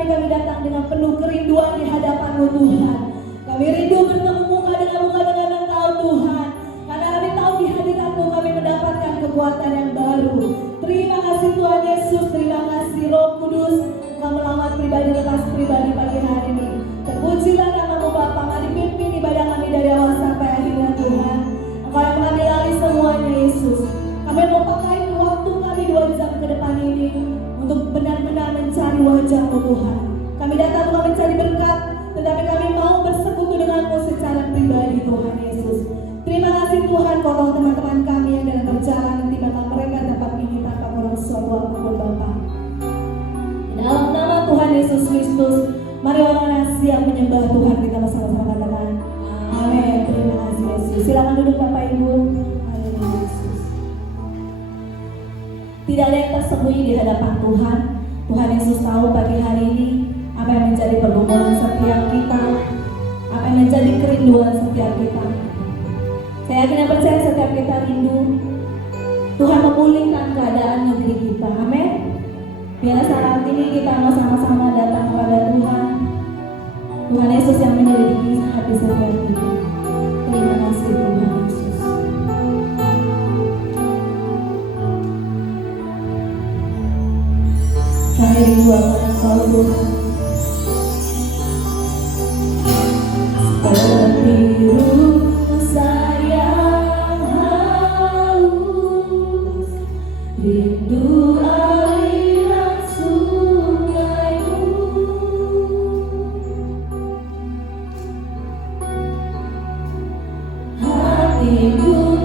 tetapi kami datang dengan penuh kerinduan di hadapan-Mu Tuhan. Kami rindu bertemu muka dengan Engkau Tuhan. Karena kami tahu di hadirat-Mu kami mendapatkan kekuatan yang baru. Terima kasih Tuhan Yesus, terima kasih Roh Kudus. Engkau melawat pribadi lepas pribadi pagi hari ini. Terpujilah nama-Mu Bapa, mari pimpin ibadah kami dari awal sampai akhirnya Tuhan. Engkau yang mengambil alih semuanya Yesus. Kami mau pakai waktu kami 2 jam ke depan ini untuk benar-benar mencari wajah-Mu Tuhan. Kami datang bukan mencari berkat, tetapi kami mau bersekutu dengan-Mu secara pribadi Tuhan Yesus. Terima kasih Tuhan, tolong teman-teman kami yang dalam perjalanan di mana mereka dapat ini tanpa kurang suatu apapun Bapa. Dalam nama Tuhan Yesus Kristus, mari orang siap menyembah Tuhan, kita bersama-sama katakan amin. Terima kasih Yesus. Silakan duduk Bapak Ibu. Haleluya Yesus. Tidak ada yang tersembunyi di hadapan Tuhan. Tuhan Yesus tahu pagi hari ini apa yang menjadi pergumulan setiap kita, apa yang menjadi kerinduan setiap kita. Saya yakin dan percaya setiap kita rindu Tuhan memulihkan keadaan negeri kita. Amin. Biarlah saat ini kita mau sama-sama datang kepada Tuhan. Tuhan Yesus yang menyelidiki hati setiap kita. Terima kasih Tuhan Yesus. Kami rindu akan Engkau Tuhan. Seperti rusa yang haus, rindu aliran sungai-Mu. Hatiku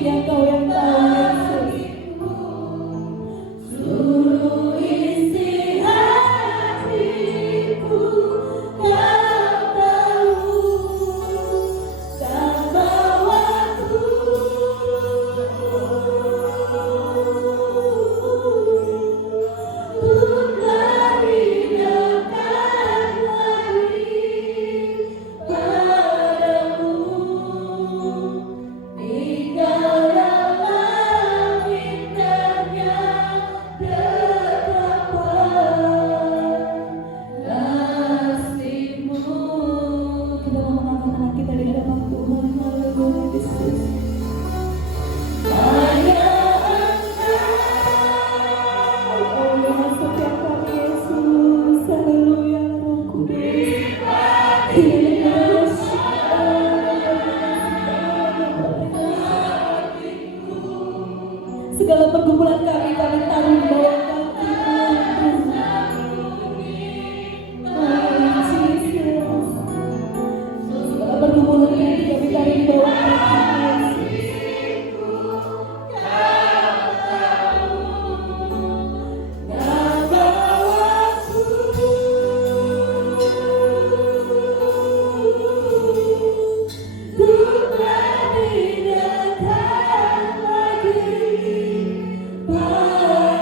hanya Kau yang tahu Yesus. Seluruh isi hatiku Kau tahu, tanpa waktu untuk lari dekat lagi padamu. Di dalam indahnya tetapan kasih-Mu. Kita mau mengangkat tangan kita di hadapan Tuhan. Haleluya Yesus. Hanya Engkau, oh ya setiap kami Yesus. Haleluya Roh Kudus. Segala pergumulan kami taruh di bawah kaki-Mu. Oh Jesus. Segala pergumulan kami taruh di bawah kaki-Mu. Nama waktu untuk lebih dekat lagi padamu.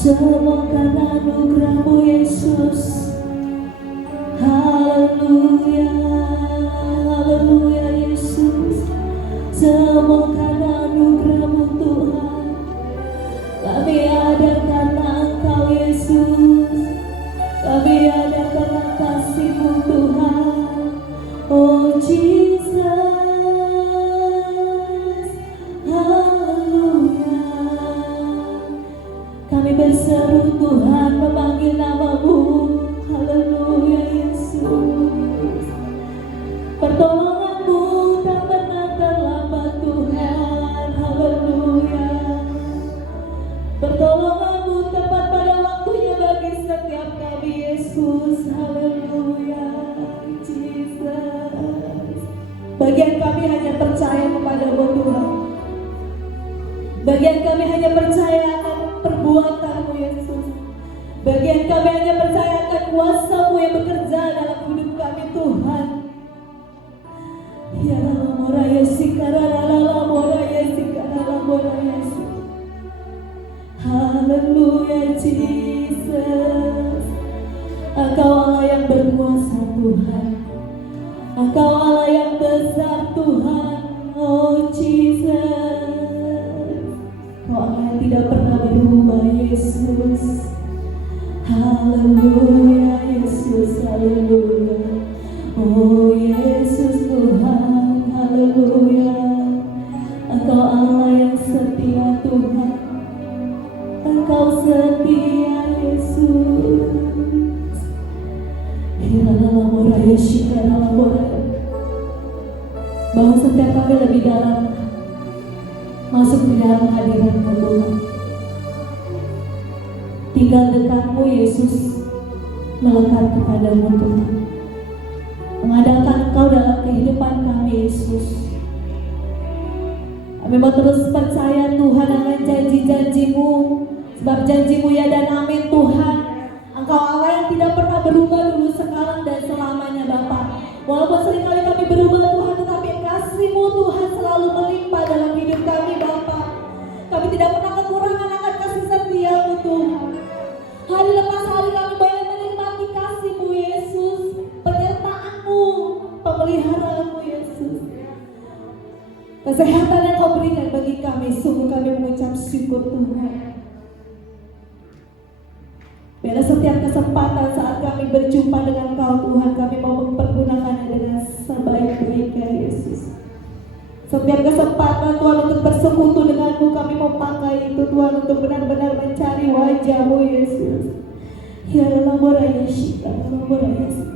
Semua karena anugerah-Mu Yesus. Haleluya, haleluya Yesus. Semua karena anugerah-Mu Tuhan. Kami ada karena Engkau Yesus. Kami ada karena kasih-Mu Tuhan. Oh Jesus, haleluya. Kami berseru Tuhan memanggil nama-Mu. Haleluya Yesus. Pertolongan-Mu tak pernah terlambat Tuhan. Haleluya. Pertolongan-Mu tepat pada waktunya bagi setiap kami Yesus. Haleluya Jesus. Bagian kami hanya percaya kepada-Mu Tuhan. Bagian kami hanya percaya akan perbuatan-Mu Yesus. Bagian kami hanya percaya akan kuasa-Mu yang bekerja dalam hidup kami Tuhan. Ya Mora Yesus, karala Mora Yesus, karala Mora Yesus. Haleluya Jesus. Engkau Allah yang berkuasa Tuhan. Engkau Allah yang besar Tuhan. Oh Jesus. Engkau Allah yang tidak pernah berubah Yesus. Haleluya Yesus, haleluya. Oh Yesus Tuhan, haleluya. Engkau Allah yang setia Tuhan. Engkau setia Yesus. Hiralalamora yeshikalalamora. Bahwa setiap kami lebih dalam masuk di dalam hadirat-Mu Tuhan. Tinggal dekat-Mu Yesus, melekat kepada-Mu Tuhan. Mengadakan Engkau dalam kehidupan kami Yesus. Kami mau terus percaya Tuhan akan janji-janji-Mu. Sebab janji-Mu ya dan amin Tuhan. Engkau Allah yang tidak pernah berubah dulu, sekarang dan selamanya Bapa. Walaupun seringkali kami berubah Tuhan, tetapi kasih-Mu Tuhan selalu melimpah dalam hidup kami Bapa. Kami tidak pernah kekurangan akan kasih setia-Mu Tuhan. Hari lepas hari kami boleh menikmati kasih-Mu Yesus, penyertaan-Mu, pemeliharaan-Mu Yesus. Kesehatan yang Kau berikan bagi kami, sungguh kami mengucap syukur Tuhan. Biarlah setiap kesempatan saat kami berjumpa dengan Kau Tuhan, kami mau mempergunakannya dengan sebaik-baiknya Yesus. Setiap kesempatan Tuhan untuk bersekutu dengan-Mu, kami mau pakai itu Tuhan untuk benar-benar mencari wajah-Mu Yesus. Ya Lamora Yesus, Lamora Yesus.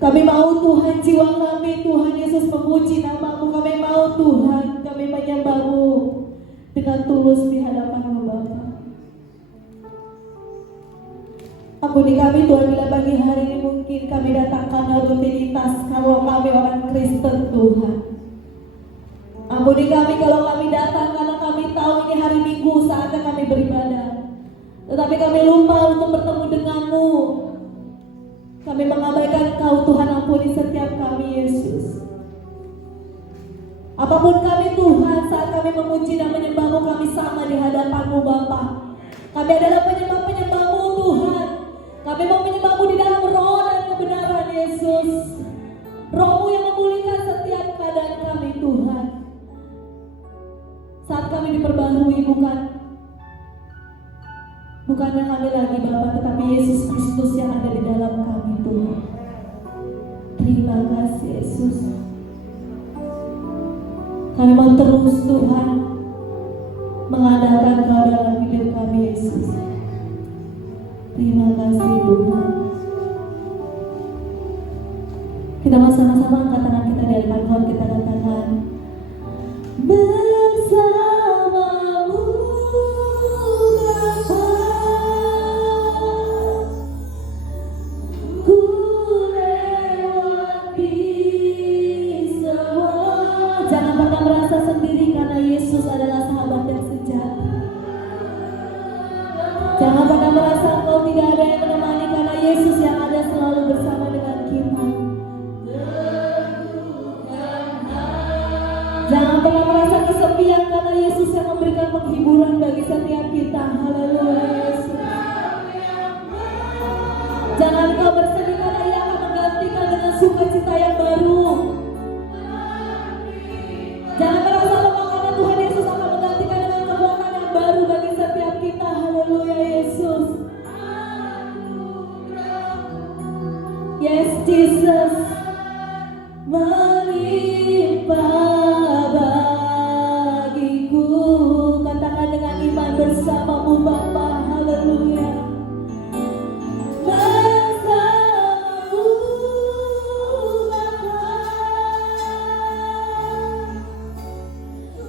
Kami mau Tuhan, jiwa kami Tuhan Yesus memuji nama-Mu. Kami mau Tuhan, kami menyembah-Mu dengan tulus di hadapan-Mu Bapa. Ampuni kami Tuhan bila pagi hari ini mungkin kami datang karena rutinitas, kalau kami orang Kristen Tuhan. Ampuni kami kalau kami datang karena kami tahu ini hari Minggu saatnya kami beribadah. Tetapi kami lupa untuk bertemu dengan-Mu. Kami mengabaikan Kau Tuhan, ampuni setiap kami Yesus. Apapun kami Tuhan, saat kami memuji dan menyembah-Mu, kami sama di hadapan-Mu Bapa. Kami adalah penyembah-penyembah-Mu Tuhan. Kami mau menyembah-Mu di dalam roh dan kebenaran Yesus. Roh-Mu yang memulihkan setiap keadaan kami Tuhan. Saat kami diperbarui bukannya kami lagi Bapa, tetapi Yesus Kristus yang ada di dalam kami Tuhan. Terima kasih Yesus. Kami mau terus Tuhan mengadakan Kau dalam hidup kami Yesus. Terima kasih Tuhan. Kita mau sama-sama angkat tangan kita di hadapan Tuhan, kita katakan bersama-Mu Bapa, ku lewati semua. Jangan pernah merasa sendiri karena Yesus adalah sahabat yang sejati. Jangan pernah merasa engkau tidak ada yang menemani, karena Yesus yang ada selalu bersama dengan kita. Jangan Jangan pernah merasa kesepian karena Yesus yang memberikan penghiburan bagi setiap kita. Haleluya Yesus. Jangan kau bersedih karena Ia akan menggantikan dengan sukacita yang baru. Jangan merasa lemah karena Tuhan Yesus akan menggantikan dengan kekuatan yang baru bagi setiap kita. Haleluya Yesus. Yes Jesus. Melimpah bagiku. Katakan dengan iman bersamamu Bapa. Haleluya. Bersamamu Bapa,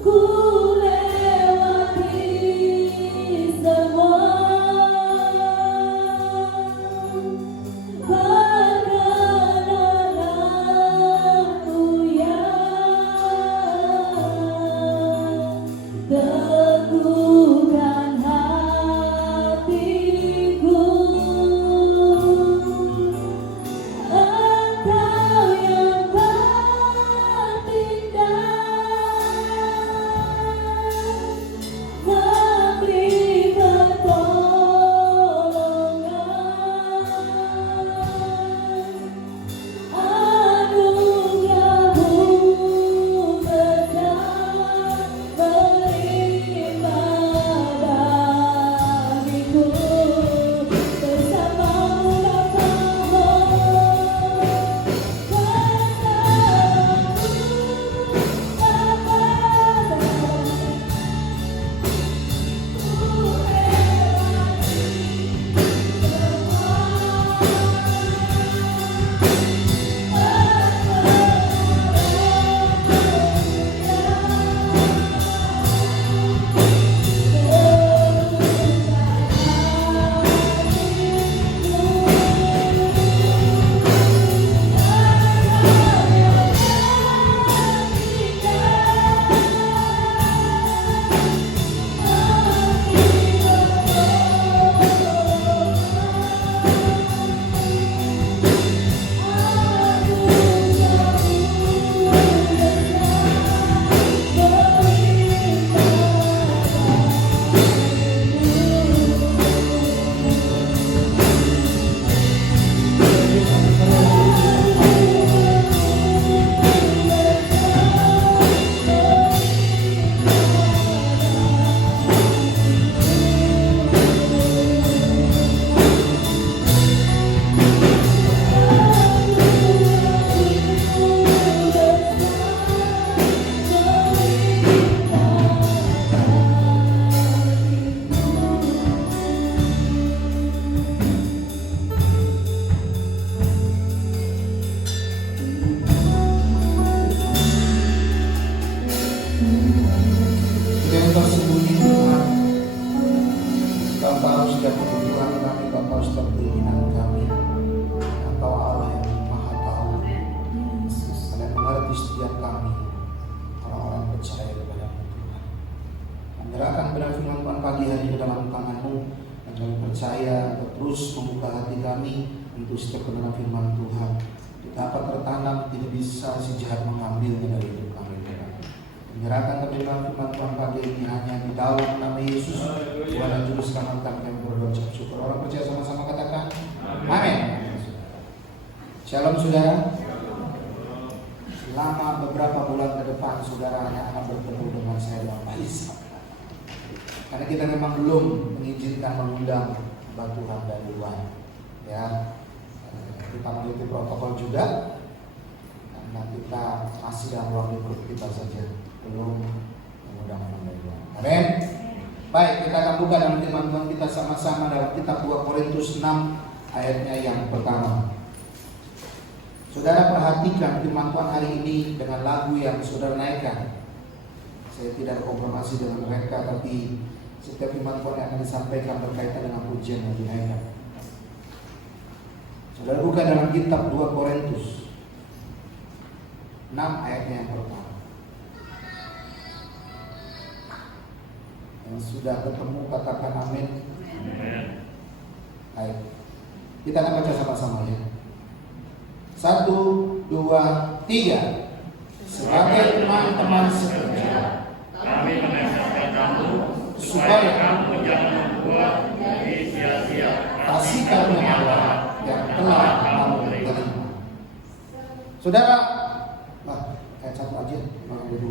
ku lewati semua perkenalanmu yang teguhkan hatiku. Engkau yang bertindak memberi pertolongan. Anugerah-Mu besar melimpah bagiku. Bersamamu Bapa, yang tersembunyi Tuhan, Bapa setiap kebutuhan kami, Bapa setiap keinginan kami. Engkau Allah yang Maha Tahu, Kalian mengerti setiap kami, orang-orang percaya kepada Tuhan. Menyerahkan benar firman Tuhan pagi hari ke dalam tangan-Mu, dan kami percaya Engkau terus membuka hati kami untuk setiap kebenaran firman Tuhan. Betapa tertanam tidak bisa si jahat mengambilnya dari hidup kami. Menyerahkan kebenaran firman Tuhan pagi ini hanya di dalam nama Yesus, Tuhan dan Juru Selamat kami berdoa ucap syukur. Orang percaya sama-sama katakan amin. Shalom saudara. Selama beberapa bulan ke depan saudara hanya akan bertemu dengan saya dalam Alisa. Karena kita memang belum mengizinkan mengundang Tuhan dari luar. Ya, kita mengikuti protokol juga. Karena kita masih dalam ruang lingkup kita saja, belum mengundang dari luar. Amin. Baik, kita akan buka dalam firman Tuhan kita sama-sama dalam kitab 2 Korintus 6 ayatnya yang pertama. Saudara perhatikan firman Tuhan hari ini dengan lagu yang saudara naikkan. Saya tidak konfirmasi dengan mereka, tapi setiap firman Tuhan yang akan disampaikan berkaitan dengan pujian yang dinaikkan. Saudara buka dalam kitab 2 Korintus 6 ayatnya yang pertama. Yang sudah ketemu katakan amin. Baik, kita akan baca sama-sama ya. 1, 2, 3. Sebagai teman-teman sekerja, kami menasihatkan kamu supaya kamu jangan membuat sia-sia kasih karunia Allah yang telah kamu terima. Saudara, ayat 1 aja, ayat 2.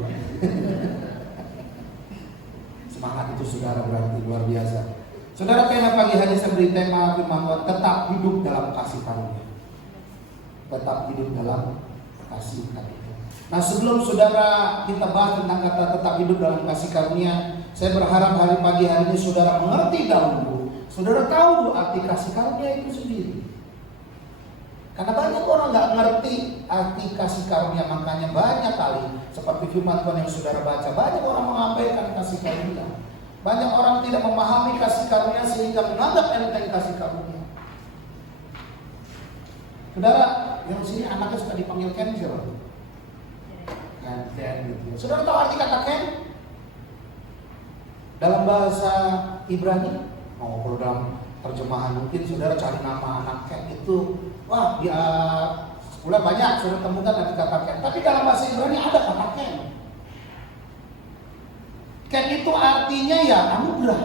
Semangat itu saudara berarti luar biasa. Saudara, tema pagi hari saya beri tema firman Tuhan, tetap hidup dalam kasih karunia. Tetap hidup dalam kasih karunia. Nah, sebelum saudara kita bahas tentang kata tetap hidup dalam kasih karunia, saya berharap hari pagi hari ini saudara mengerti dahulu. Saudara tahu arti kasih karunia itu sendiri. Karena banyak orang nggak ngerti arti kasih karunia, makanya banyak kali seperti firman Tuhan yang saudara baca, banyak orang mengabaikan kasih karunia. Banyak orang tidak memahami kasih karunia sehingga menganggap enteng kasih karunia. Saudara, yang sini anaknya suka dipanggil Ken siapa? Ken gitu. Saudara tahu arti kata Ken? Dalam bahasa Ibrani, kalau dalam terjemahan mungkin saudara cari nama anak Ken itu, wah dia sekolah banyak saudara temukan arti kata Ken. Tapi dalam bahasa Ibrani ada kata Ken. Ken itu artinya ya anugerah,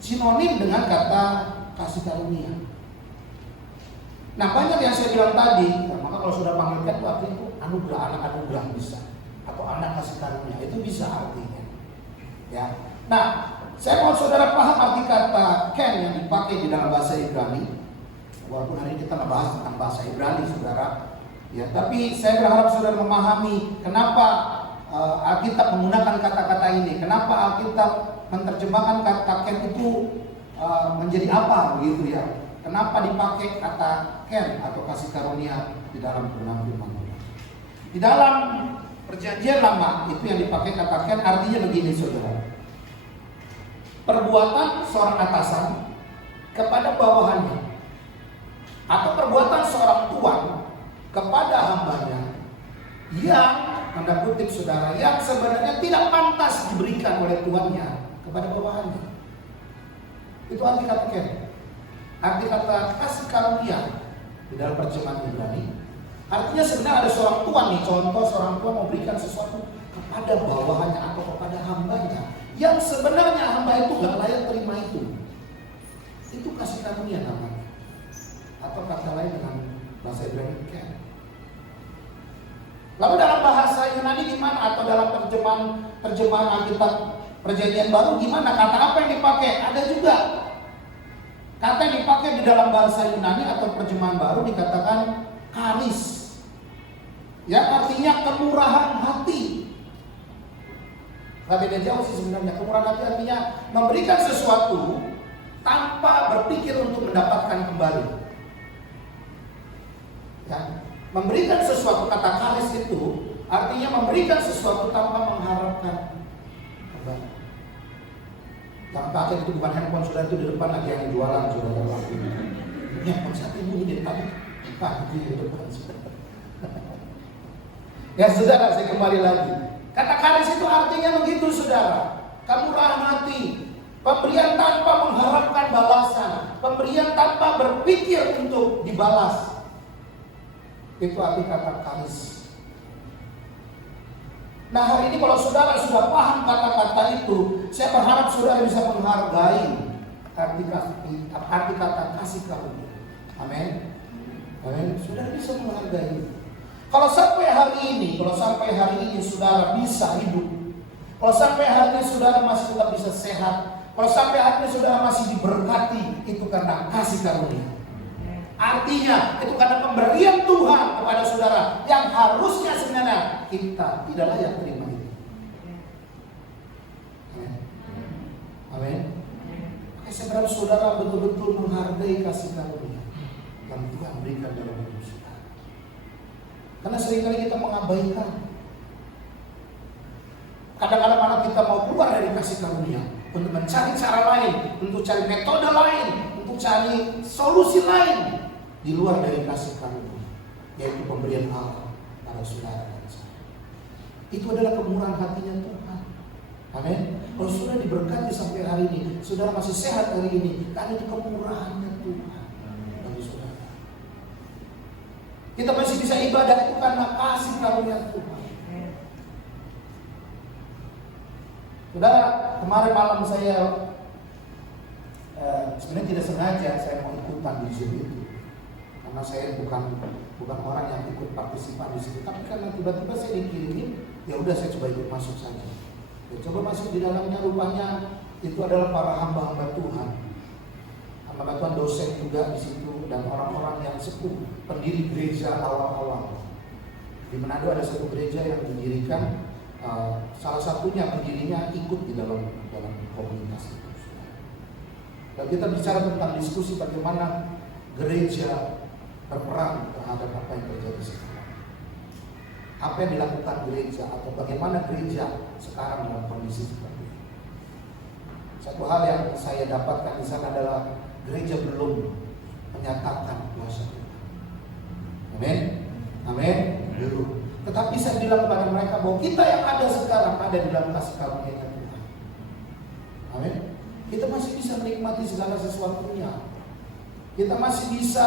sinonim dengan kata kasih karunia. Nah, banyak yang saya bilang tadi, maka kalau sudah panggil Ken itu artinya itu anugerah, anak anugerah bisa, atau anak kasih karunia itu bisa artinya. Ya, nah saya mau saudara paham arti kata Ken yang dipakai di dalam bahasa Ibrani. Walaupun hari ini kita membahas tentang bahasa Ibrani, saudara. Ya, tapi saya berharap saudara memahami kenapa Alkitab menggunakan kata-kata ini. Kenapa Alkitab menerjemahkan kata Ken itu menjadi apa begitu ya? Kenapa dipakai kata Ken atau kasih karunia di dalam firman Tuhan? Di dalam Perjanjian Lama itu yang dipakai kata Ken artinya begini, saudara. Perbuatan seorang atasan kepada bawahannya, atau perbuatan seorang tuan kepada hambanya yang, tanda kutip saudara, yang sebenarnya tidak pantas diberikan oleh tuannya kepada bawahannya. Itu arti kata Ken. Arti kata kasih karunia di dalam terjemahan Ibrani artinya sebenarnya ada seorang tuan nih, contoh seorang tuan mau berikan sesuatu kepada bawahannya atau kepada hambanya yang sebenarnya hamba itu gak layak terima itu. Itu kasih karunia namanya. Atau kata lain dengan bahasa Ibrani Ken. Lalu dalam bahasa Yunani gimana? Atau dalam terjemahan Alkitab Perjanjian Baru gimana? Kata apa yang dipakai? Ada juga. Kata yang dipakai di dalam bahasa Yunani atau terjemahan baru dikatakan karis. Yang artinya kemurahan hati. Gak beda jauh sih sebenarnya. Kemurahan hati artinya memberikan sesuatu tanpa berpikir untuk mendapatkan kembali. Ya. Memberikan sesuatu, kata karis itu artinya memberikan sesuatu tanpa mengharapkan kembali. Tanpa akhir itu bukan handphone saudara itu di depan lagi yang jualan saudara waktu ini. Ini handphone satu bunyi dari tadi. Di depan saudara. Ya saudara, saya kembali lagi. Kata karis itu artinya begitu saudara. Kemurahan hati, pemberian tanpa mengharapkan balasan, pemberian tanpa berpikir untuk dibalas. Itu arti kata karis. Nah, hari ini kalau saudara sudah paham kata-kata itu, saya berharap saudara bisa menghargai arti kata kasih karunia. Amin. Amin. Saudara bisa menghargai. Kalau sampai hari ini saudara bisa hidup, kalau sampai hari ini saudara masih tetap bisa sehat, kalau sampai hari ini saudara masih diberkati, itu karena kasih karunia. Artinya itu karena pemberian Tuhan kepada saudara yang harusnya sebenarnya kita tidak layak terima itu. Amin. Saya berharap saudara betul-betul menghargai kasih karunia yang Tuhan berikan dalam hidup saudara. Karena seringkali kita mengabaikan. Kadang-kadang malah kita mau keluar dari kasih karunia untuk mencari cara lain, untuk cari metode lain, untuk cari solusi lain di luar dari kasih karunia, yaitu pemberian Allah pada saudara dan saya. Itu adalah kemurahan hatinya Tuhan. Amin. Kalau saudara diberkati sampai hari ini, saudara masih sehat hari ini, karena itu kemurahannya Tuhan bagi saudara. Kita masih bisa ibadah itu karena kasih karunia Tuhan. Saudara, kemarin malam saya sebenarnya tidak sengaja saya mau ikutan di Zoom itu, karena saya bukan orang yang ikut partisipan di situ. Tapi karena tiba-tiba saya dikirimin, ya udah saya coba ikut masuk saja. Ya, coba masuk di dalamnya, rupanya itu adalah para hamba-hamba Tuhan. Hamba Tuhan dosen juga di situ dan orang-orang yang sepuh, pendiri gereja awal-awal. Di Manado ada satu gereja yang didirikan, salah satunya pendirinya ikut di dalam komunitas itu. Dan kita bicara tentang diskusi bagaimana gereja berperan terhadap apa yang terjadi sekarang. Apa yang dilakukan gereja atau bagaimana gereja sekarang dalam kondisi seperti ini. Satu hal yang saya dapatkan di sana adalah gereja belum menyatakan kuasa Tuhan. Amin. Amin. Belum. Tetapi saya bilang kepada mereka bahwa kita yang ada sekarang ada di dalam kasih karunia Tuhan. Amin. Kita masih bisa menikmati segala sesuatunya. Kita masih bisa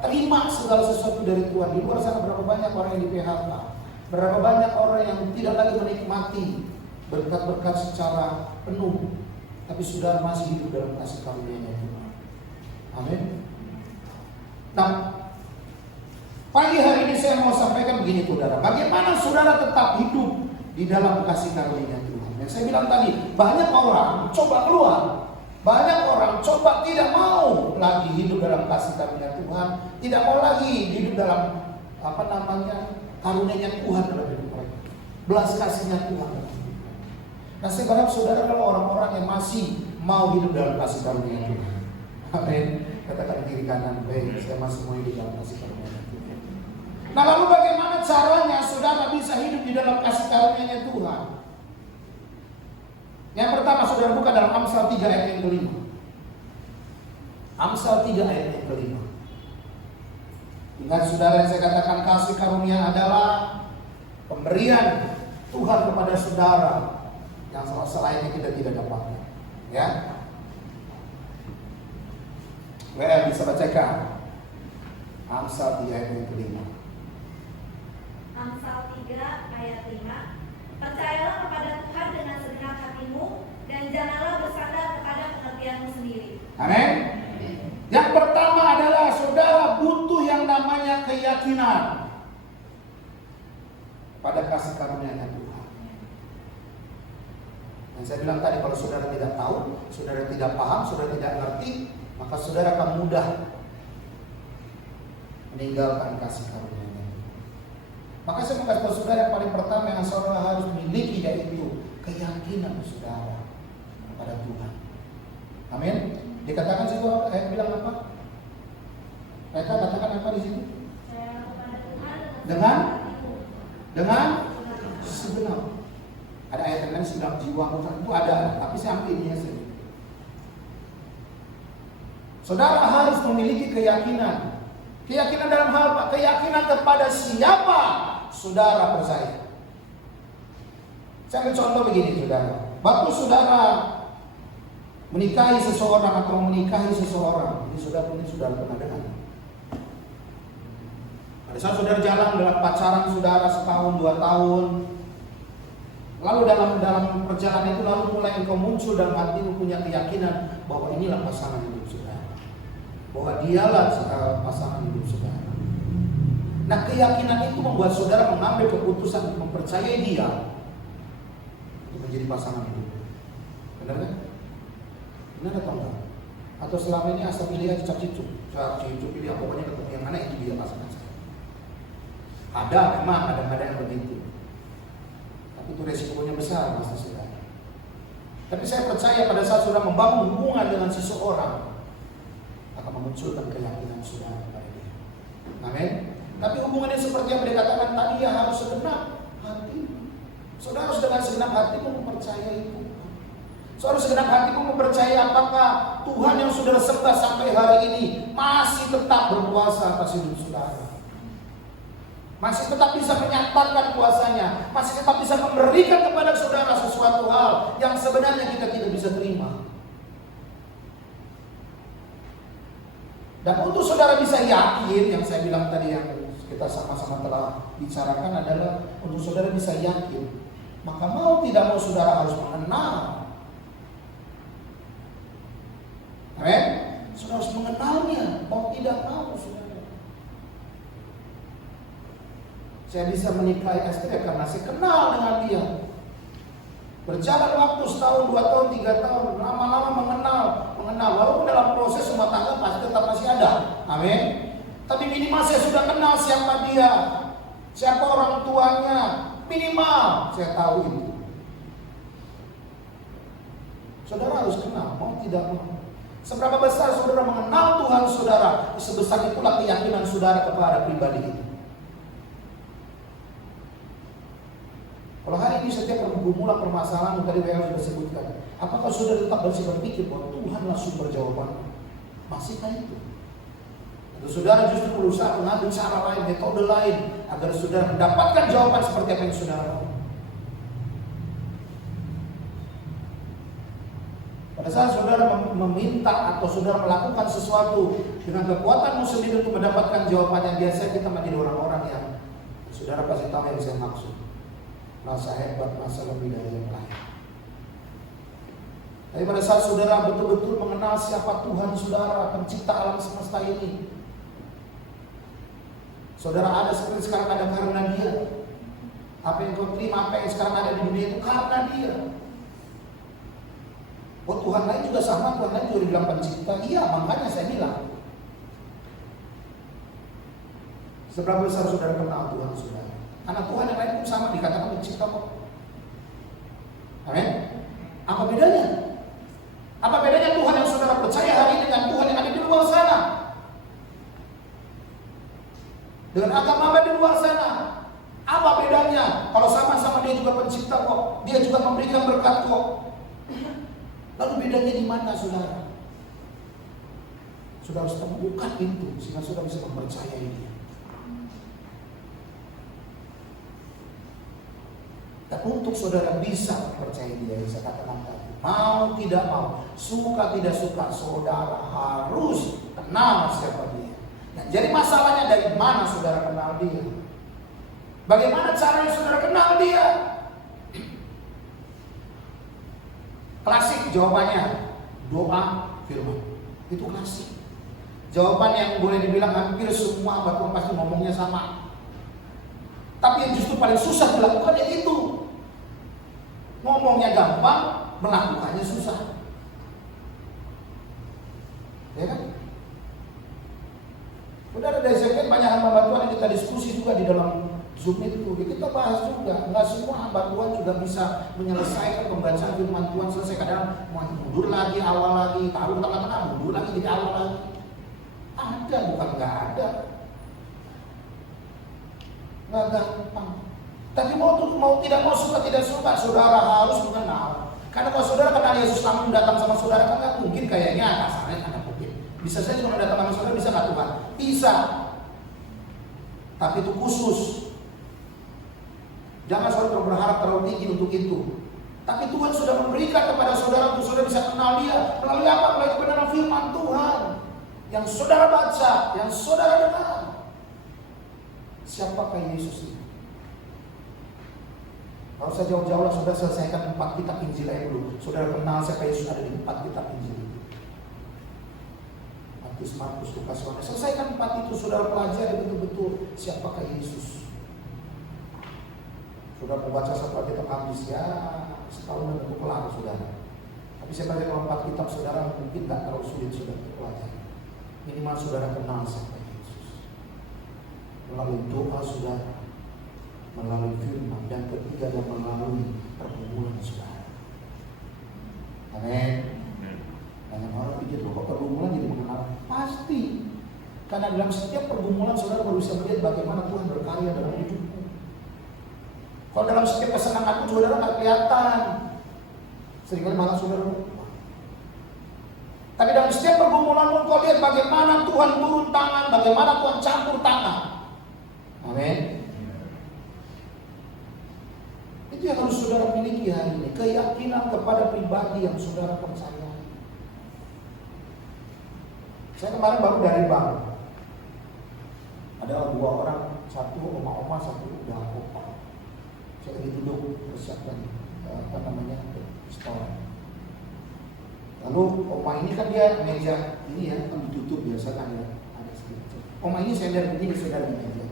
terima segala sesuatu dari Tuhan. Di luar sana berapa banyak orang yang di PHK, berapa banyak orang yang tidak lagi menikmati berkat-berkat secara penuh, tapi saudara masih hidup dalam kasih karunia Tuhan. Amin. Nah, pagi hari ini saya mau sampaikan begini saudara, bagaimana saudara tetap hidup di dalam kasih karunia Tuhan. Yang saya bilang tadi, banyak orang coba keluar, banyak orang coba tidak mau lagi hidup dalam kasih karunia Tuhan, tidak mau lagi hidup dalam karunia Tuhan dalam hidup mereka, belas kasihnya Tuhan. Nah, saya berharap saudara kalau orang-orang yang masih mau hidup dalam kasih karunia Tuhan. Amin. Katakan kiri kanan, baik, saya masih mau hidup dalam kasih karunia Tuhan. Nah, lalu bagaimana caranya saudara bisa hidup di dalam kasih karunia Tuhan? Yang pertama, saudara buka dalam Amsal 3 ayat yang kelima. Amsal 3 ayat yang kelima. Ingat saudara yang saya katakan kasih karunia adalah pemberian Tuhan kepada saudara yang selainnya kita tidak dapatkan. Ya. WL bisa bacakan Amsal 3 ayat yang kelima. Amsal 3 ayat 5. Percayalah kepada Tuhan dengan segenap hatimu dan janganlah bersandar kepada pengertianmu sendiri. Amin. Yang pertama adalah saudara butuh yang namanya keyakinan pada kasih karunia Tuhan. Dan saya bilang tadi, kalau saudara tidak tahu, saudara tidak paham, saudara tidak ngerti, maka saudara akan mudah meninggalkan kasih karunia. Maka saya mau kasih tahu saudara yang paling pertama yang saudara harus miliki, yaitu keyakinan saudara kepada Tuhan. Amin. Dikatakan situ ayat bilang apa? Mereka katakan apa di sini? Dengan segenap. Ada ayat yang lain segenap jiwa itu ada, tapi saya ambil ini saja. Saudara harus memiliki keyakinan. Keyakinan dalam hal apa? Keyakinan kepada siapa saudara percaya. Saya ambil contoh begini saudara. Waktu saudara menikahi seseorang atau menikahi seseorang, ini saudara pernah dengar. Pada saat saudara jalan dalam pacaran saudara setahun 2 tahun, lalu dalam perjalanan itu lalu mulai engkau muncul dalam hatimu punya keyakinan bahwa inilah pasangan hidup saudara, bahwa dialah pasangan hidup saudara. Nah, keyakinan itu membuat saudara mengambil keputusan untuk mempercayai dia untuk menjadi pasangan hidup. Benar kan? Benar atau enggak? Atau selama ini asal pilih aja cicu pilih apa, pokoknya ketemu yang mana itu dia pasangan saya. Ada memang kadang-kadang yang begitu, tapi itu resikonya besar pasti saudara. Tapi saya percaya pada saat saudara membangun hubungan dengan seseorang akan memunculkan keyakinan saudara kepada dia. Amin. Tapi hubungannya seperti yang dikatakan tadi, ya harus segenap hati. Saudara harus dengan segenap hatimu mempercayai itu. Saudara segenap hatimu mempercayai apakah Tuhan yang saudara sembah sampai hari ini masih tetap berkuasa atas hidup saudara. Masih tetap bisa menyatakan kuasanya, masih tetap bisa memberikan kepada saudara sesuatu hal yang sebenarnya kita tidak bisa terima. Dan untuk saudara bisa yakin, yang saya bilang tadi yang kita sama-sama telah bicarakan adalah untuk saudara bisa yakin Maka mau tidak mau saudara harus mengenal. Amin. Saudara harus mengenalnya, mau tidak mau saudara. Saya bisa menikahi istri karena saya kenal dengan dia. Berjalan waktu setahun, 2 tahun, 3 tahun, lama-lama mengenal. Walaupun dalam proses rumah tangga pasti tetap masih ada. Amin. Tapi minimal saya sudah kenal siapa dia, siapa orang tuanya. Minimal saya tahu itu. Saudara harus kenal, mau tidak mau. Seberapa besar saudara mengenal Tuhan saudara, sebesar itulah keyakinan saudara kepada pribadi itu. Kalau hari ini setiap pergumulan permasalahan tadi saya sudah sebutkan, apakah saudara tetap berpikir bahwa Tuhanlah sumber jawaban? Masihkah itu? Atau saudara justru berusaha mengambil cara lain, metode lain agar saudara mendapatkan jawaban seperti apa yang saudara mau? Pada saat saudara meminta atau saudara melakukan sesuatu dengan kekuatanmu sendiri untuk mendapatkan jawabannya, biasanya kita menjadi orang-orang yang saudara pasti tahu yang saya maksud. Merasa hebat, merasa lebih dari yang lain. Tapi pada saat saudara betul-betul mengenal siapa Tuhan saudara, pencipta alam semesta ini, saudara ada seperti sekarang ada karena dia. Apa yang kau terima, apa yang sekarang ada di dunia itu karena dia. Oh, Tuhan lain juga sama, Tuhan lain juga dibilang pencipta. Iya, makanya saya bilang, seberapa besar saudara kenal Tuhan saudara? Karena Tuhan yang lain pun sama dikatakan pencipta kok. Amin. Apa bedanya? Apa bedanya Tuhan yang saudara percaya hari ini dengan Tuhan yang ada di luar sana? Dengan agama di luar sana, apa bedanya? Kalau sama-sama dia juga pencipta kok, dia juga memberikan berkat kok. Lalu bedanya di mana saudara? Saudara harus temukan itu sehingga saudara bisa mempercayai dia. Dan untuk saudara bisa percaya dia, saya katakan tadi, mau tidak mau, suka tidak suka, saudara harus kenal siapa dia. Nah, jadi masalahnya dari mana saudara kenal dia? Bagaimana caranya saudara kenal dia? Klasik jawabannya, doa, firman. Itu klasik. Jawaban yang boleh dibilang hampir semua hamba Tuhan pasti ngomongnya sama. Tapi yang justru paling susah dilakukan ya itu. Ngomongnya gampang, melakukannya susah. Ya kan? Udah ada dari banyak hamba Tuhan yang kita diskusi juga di dalam Zoom itu. Kita bahas juga, nggak semua hamba Tuhan juga bisa menyelesaikan pembacaan firman Tuhan selesai. Kadang mau mundur lagi, awal lagi, taruh tengah-tengah, mundur lagi, jadi awal lagi. Ada, bukan nggak ada. Nggak gampang. Tapi mau tidak mau, suka tidak suka, saudara harus mengenal. Karena kalau saudara kenal Yesus langsung datang sama saudara, kan nggak mungkin kayaknya kasarnya tanda kutip. Bisa saja kalau datang sama saudara, bisa nggak Tuhan? Bisa. Tapi itu khusus. Jangan saudara berharap terlalu tinggi untuk itu. Tapi Tuhan sudah memberikan kepada saudara untuk saudara bisa kenal dia. Melalui apa? Melalui kebenaran firman Tuhan yang saudara baca, yang saudara dengar. Siapakah Yesus itu? Kalau saya jauh-jauh lah, saudara selesaikan 4 kitab Injil aja dulu. Saudara kenal siapa Yesus ada di 4 kitab Injil itu. Matius, Markus, Lukas, Yohanes. Selesaikan 4 itu, saudara pelajari betul-betul siapakah Yesus. Saudara membaca 1 kitab habis ya setahun dan untuk kelar saudara. Tapi saya baca kalau 4 kitab saudara mungkin tidak terlalu sulit saudara pelajari. Minimal saudara kenal siapa Yesus. Melalui doa saudara, melalui firman, dan ketiga dan melalui pergumulan saudara. Amin. Banyak orang pikir kok pergumulan jadi mengenal. Pasti. Karena dalam setiap pergumulan saudara baru bisa melihat bagaimana Tuhan berkarya dalam hidupmu. Kalau dalam setiap kesenangan pun saudara nggak kelihatan. Seringkali malah saudara lupa. Tapi dalam setiap pergumulan pun kau lihat bagaimana Tuhan turun tangan, bagaimana Tuhan campur tangan. Amin. Itu yang harus saudara miliki hari ini. Keyakinan kepada pribadi yang saudara percaya. Saya kemarin baru dari bank. Ada 2 orang, satu oma-oma, satu udah opa. Saya lagi duduk persiapkan restoran. Lalu oma ini kan dia meja ini ya, kan ditutup biasa kan ya, ada sedikit. Oma ini sender begini sudah di meja.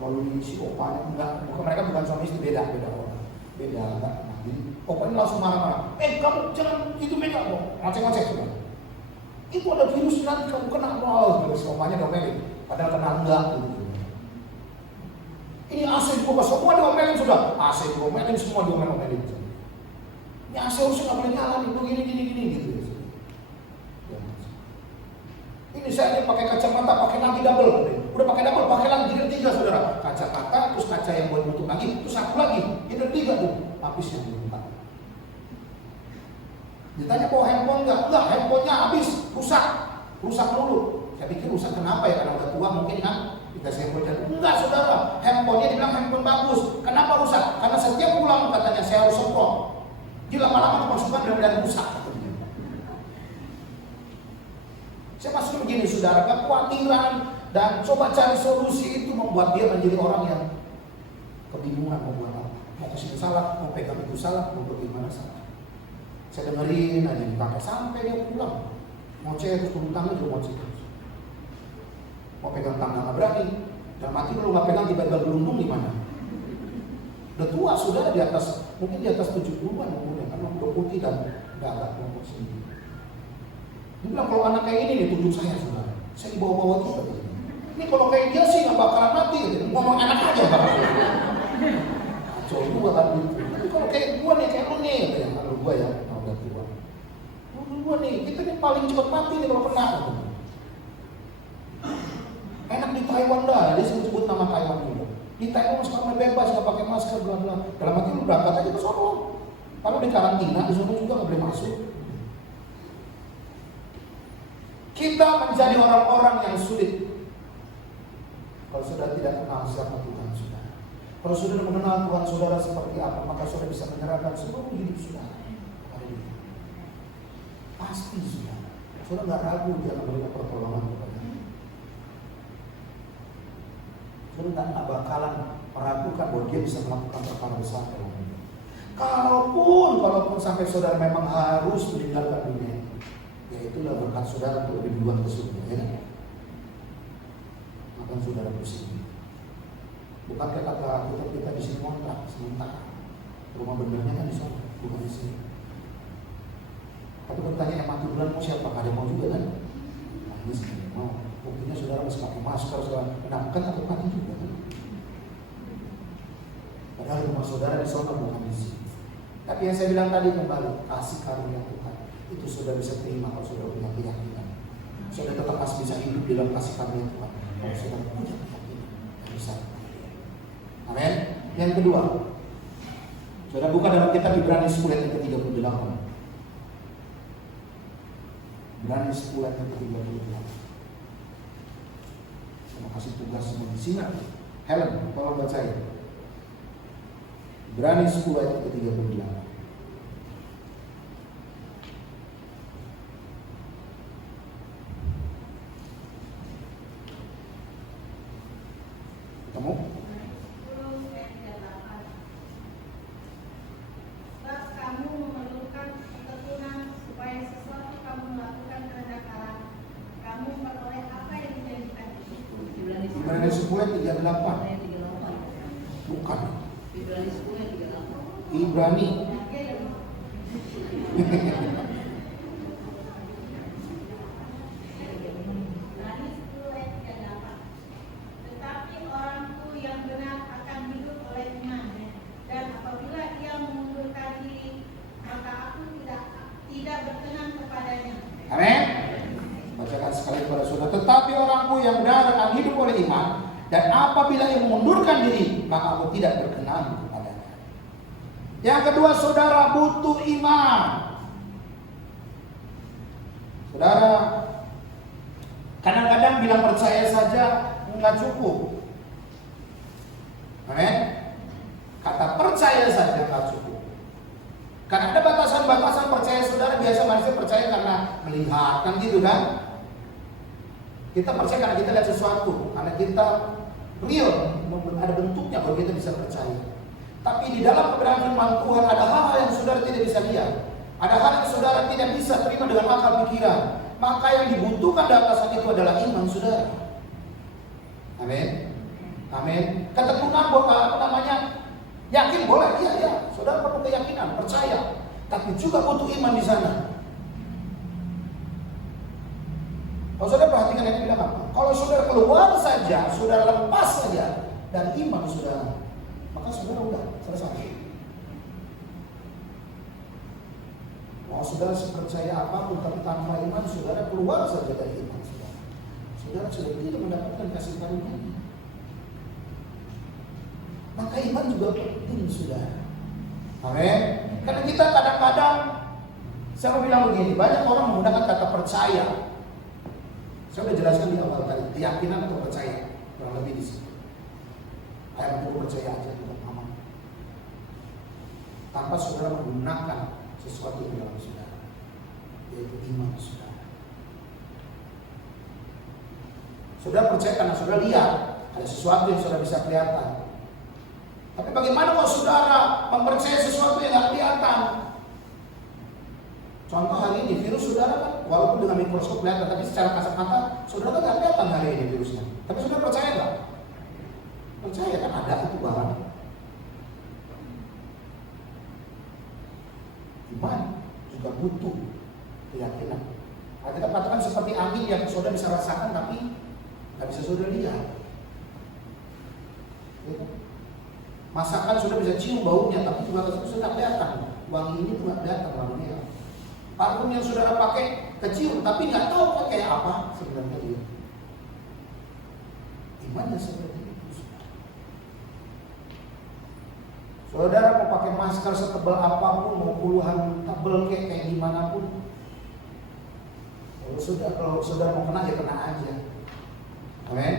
Lalu si opa bukan mereka bukan suami istri, beda orang, beda enggak. Jadi opa ini langsung marah-marah. Kamu jangan itu meja kok, ngoceh-ngoceh sudah. Itu ada virus nanti kamu kena mal. Terus opanya domelin, padahal kena enggak gitu. Ini AC juga semua diomelin sudah, AC diomelin semua diomelin. Ini AC harusnya nggak boleh nyala nih, gini gitu. Ini saya pakai kacamata, pakai lagi double. Udah pakai double, pakai lagi jadi 3 saudara. Kacamata, terus kaca yang buat nutup lagi, terus satu lagi, jadi 3 tuh lapisnya dibuka. Ditanya bawa handphone enggak, handphonenya habis, rusak dulu. Saya pikir rusak kenapa ya, karena udah tua mungkin kan. Dikasih handphone dan enggak saudara, handphonenya dibilang handphone bagus. Kenapa rusak? Karena setiap pulang katanya saya harus semprot. Jadi lama-lama kemasukan benar-benar rusak. Saya masuk begini saudara, kekhawatiran dan coba cari solusi itu membuat dia menjadi orang yang kebingungan mau buat apa. Mau kesini salah, mau pegang itu salah, mau bagaimana salah. Saya dengerin aja dipakai sampai dia pulang. Mau cek terus turun tangan juga mau cek. Mau pegang tangan nggak berani, dan mati kalau nggak pegang tiba-tiba berundung di mana? Udah tua sudah di atas, mungkin di atas 70-an umurnya, karena udah putih dan udah agak kelompok sendiri. Dia bilang kalau anak kayak ini nih tunjuk saya saudara, saya dibawa-bawa juga. Ini kalau kayak dia sih nggak bakalan mati, gitu. Ngomong anak aja bakal. Kacau juga kan gitu. Tapi kalau kayak gua nih, kayak lu nih, kayak kalau gua ya, kalau udah tua. Gua nih, kita nih paling cepat mati nih kalau kena. Enak di Taiwan dah, dia sebut nama Taiwan juga. Di Taiwan sekarang bebas, nggak pakai masker, bla bla. Dalam hati lu berangkat aja ke sono. Kalau di karantina, di sono juga nggak boleh masuk. Kita menjadi orang-orang yang sulit kalau sudah tidak kenal siapa Tuhan saudara. Kalau sudah mengenal Tuhan saudara seperti apa, maka sudah bisa menyerahkan seluruh hidup saudara. Pasti saudara. Saudara nggak ragu dia akan memberikan pertolongan kepada kita. Saudara nggak bakalan meragukan bahwa dia bisa melakukan perkara besar dalam hidup. Kalaupun sampai saudara memang harus meninggalkan dunia, ya itulah berkat saudara untuk lebih duluan ke surga, ya kan? Maka saudara bersih. Bukan kayak kata kita di sini kontrak sementara. Rumah benernya kan di sana, bukan di sini. Tapi bertanya yang mati bulan mau siapa? Ada mau juga kan? Nah, ini sebenarnya mau. Buktinya saudara masih pakai masker, saudara menangkan takut mati juga kan? Padahal rumah saudara di sana bukan di sini. Tapi yang saya bilang tadi kembali, kasih karunia Tuhan itu sudah bisa terima kalau sudah punya keyakinan. Sudah tetap masih bisa hidup di dalam kasih karunia Tuhan. Kalau sudah punya keyakinan, bisa. Amin. Yang kedua, saudara buka dalam kitab Ibrani 10 ayat ke-38. Ibrani 10 ayat ke-38. Saya kasih tugas semua di sini. Helen, tolong baca ya. Ibrani 10 ayat ke-38. Kamu? Sebab kamu memerlukan ketekunan supaya sesuatu kamu lakukan kehendak Allah, kamu memperoleh apa yang dijanjikan. Ibrani 10 ayat 38. Bukan. Ibrani 10 ayat 38. Ibrani. Tetapi orangku yang benar akan hidup oleh iman, dan apabila ia mengundurkan diri, maka aku tidak berkenan kepadanya. Amin. Bacakan sekali kepada saudara. Tetapi orangku yang benar akan hidup oleh iman, dan apabila ia mengundurkan diri, maka aku tidak berkenan kepadanya. Yang kedua, saudara butuh iman. Saudara, kadang-kadang bilang percaya saja nggak cukup. Amin. Kata percaya saja nggak cukup. Karena ada batasan-batasan percaya saudara. Biasa manusia percaya karena melihat, kan gitu kan? Kita percaya karena kita lihat sesuatu, karena kita real, ada bentuknya baru kita bisa percaya. Tapi di dalam kebenaran firman Tuhan ada hal-hal yang saudara tidak bisa lihat. Ada hal yang saudara tidak bisa terima dengan akal pikiran. Maka yang dibutuhkan dalam saat itu adalah iman saudara. Amin. Amin. Ketekunan yakin boleh, iya. Saudara perlu keyakinan, percaya. Tapi juga butuh iman di sana. Kalau saudara perhatikan yang bilang apa? Kalau saudara keluar saja, saudara lepas saja dari iman saudara, maka saudara udah selesai. Mau saudara sepercaya apapun, tapi tanpa iman saudara keluar saja dari iman saudara, saudara sudah tidak mendapatkan kasih karunia. Maka iman juga penting saudara. Amin. Karena kita kadang-kadang, saya mau bilang begini, banyak orang menggunakan kata percaya. Saya sudah jelaskan di awal tadi, keyakinan atau percaya, kurang lebih di situ. Ayat itu percaya aja tidak aman. Tanpa saudara menggunakan sesuatu yang dalam saudara, yaitu iman saudara. Saudara percaya karena saudara lihat ada sesuatu yang saudara bisa kelihatan. Tapi bagaimana kalau saudara mempercayai sesuatu yang tidak kelihatan? Contoh hari ini virus saudara kan, walaupun dengan mikroskop kelihatan, tapi secara kasat mata saudara kan tidak kelihatan hari ini virusnya. Tapi saudara percaya nggak? Percaya kan ada itu barang. Iman juga butuh keyakinan. Kita katakan seperti angin yang saudara bisa rasakan tapi nggak bisa saudara lihat. Masakan sudah bisa cium baunya, tapi juga sudah kelihatan wangi ini tuh nggak kelihatan wanginya. Parfum yang saudara pakai kecium, tapi nggak tahu kayak apa sebenarnya dia. Imannya seperti itu. Saudara mau pakai masker setebal apapun, mau puluhan tebel kayak gimana pun, kalau saudara mau kena ya kena aja. Amin.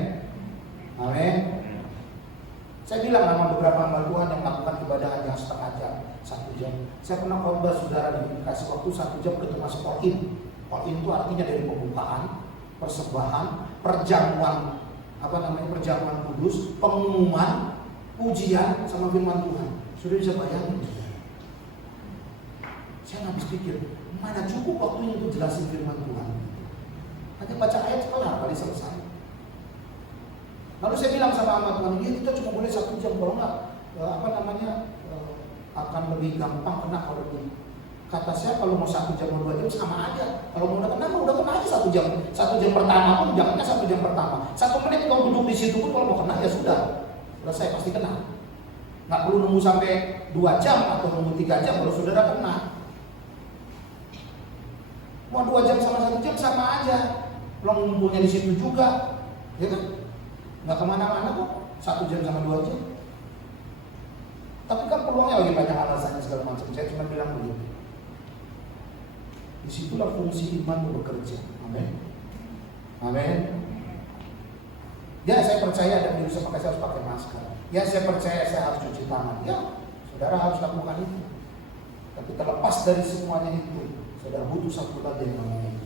Amin. Saya bilang sama beberapa hamba Tuhan yang melakukan ibadah hanya setengah jam, 1 jam. Saya pernah khotbah saudara dikasih waktu 1 jam udah masuk koin. Koin itu artinya dari pembukaan, persembahan, perjamuan, perjamuan kudus, pengumuman, ujian sama firman Tuhan. Sudah bisa bayangin? Saya habis pikir, mana cukup waktunya untuk jelasin firman Tuhan? Hanya baca ayat kelar kali selesai. Lalu saya bilang sama hamba Tuhan, kita cuma boleh 1 jam, kalau enggak akan lebih gampang kena kalau lebih. Kata saya kalau mau 1 jam atau 2 jam sama aja. Kalau mau udah kena aja 1 jam. 1 jam pertama pun jangannya 1 jam pertama. 1 menit kalau duduk di situ pun kalau mau kena ya sudah. Selesai pasti kena. Nggak perlu nunggu sampai 2 jam atau nunggu 3 jam kalau saudara kena. Mau 2 jam sama 1 jam sama aja. Kalau ngumpulnya di situ juga, ya kan? Nggak kemana-mana kok, 1 jam sama 2 jam. Tapi kan peluangnya lagi banyak alasannya segala macam. Saya cuma bilang begitu. Disitulah fungsi iman bekerja. Amin. Amin. Ya saya percaya ada virus saya harus pakai masker. Ya saya percaya saya harus cuci tangan. Ya saudara harus lakukan itu. Tapi terlepas dari semuanya itu, saudara butuh satu lagi yang namanya itu.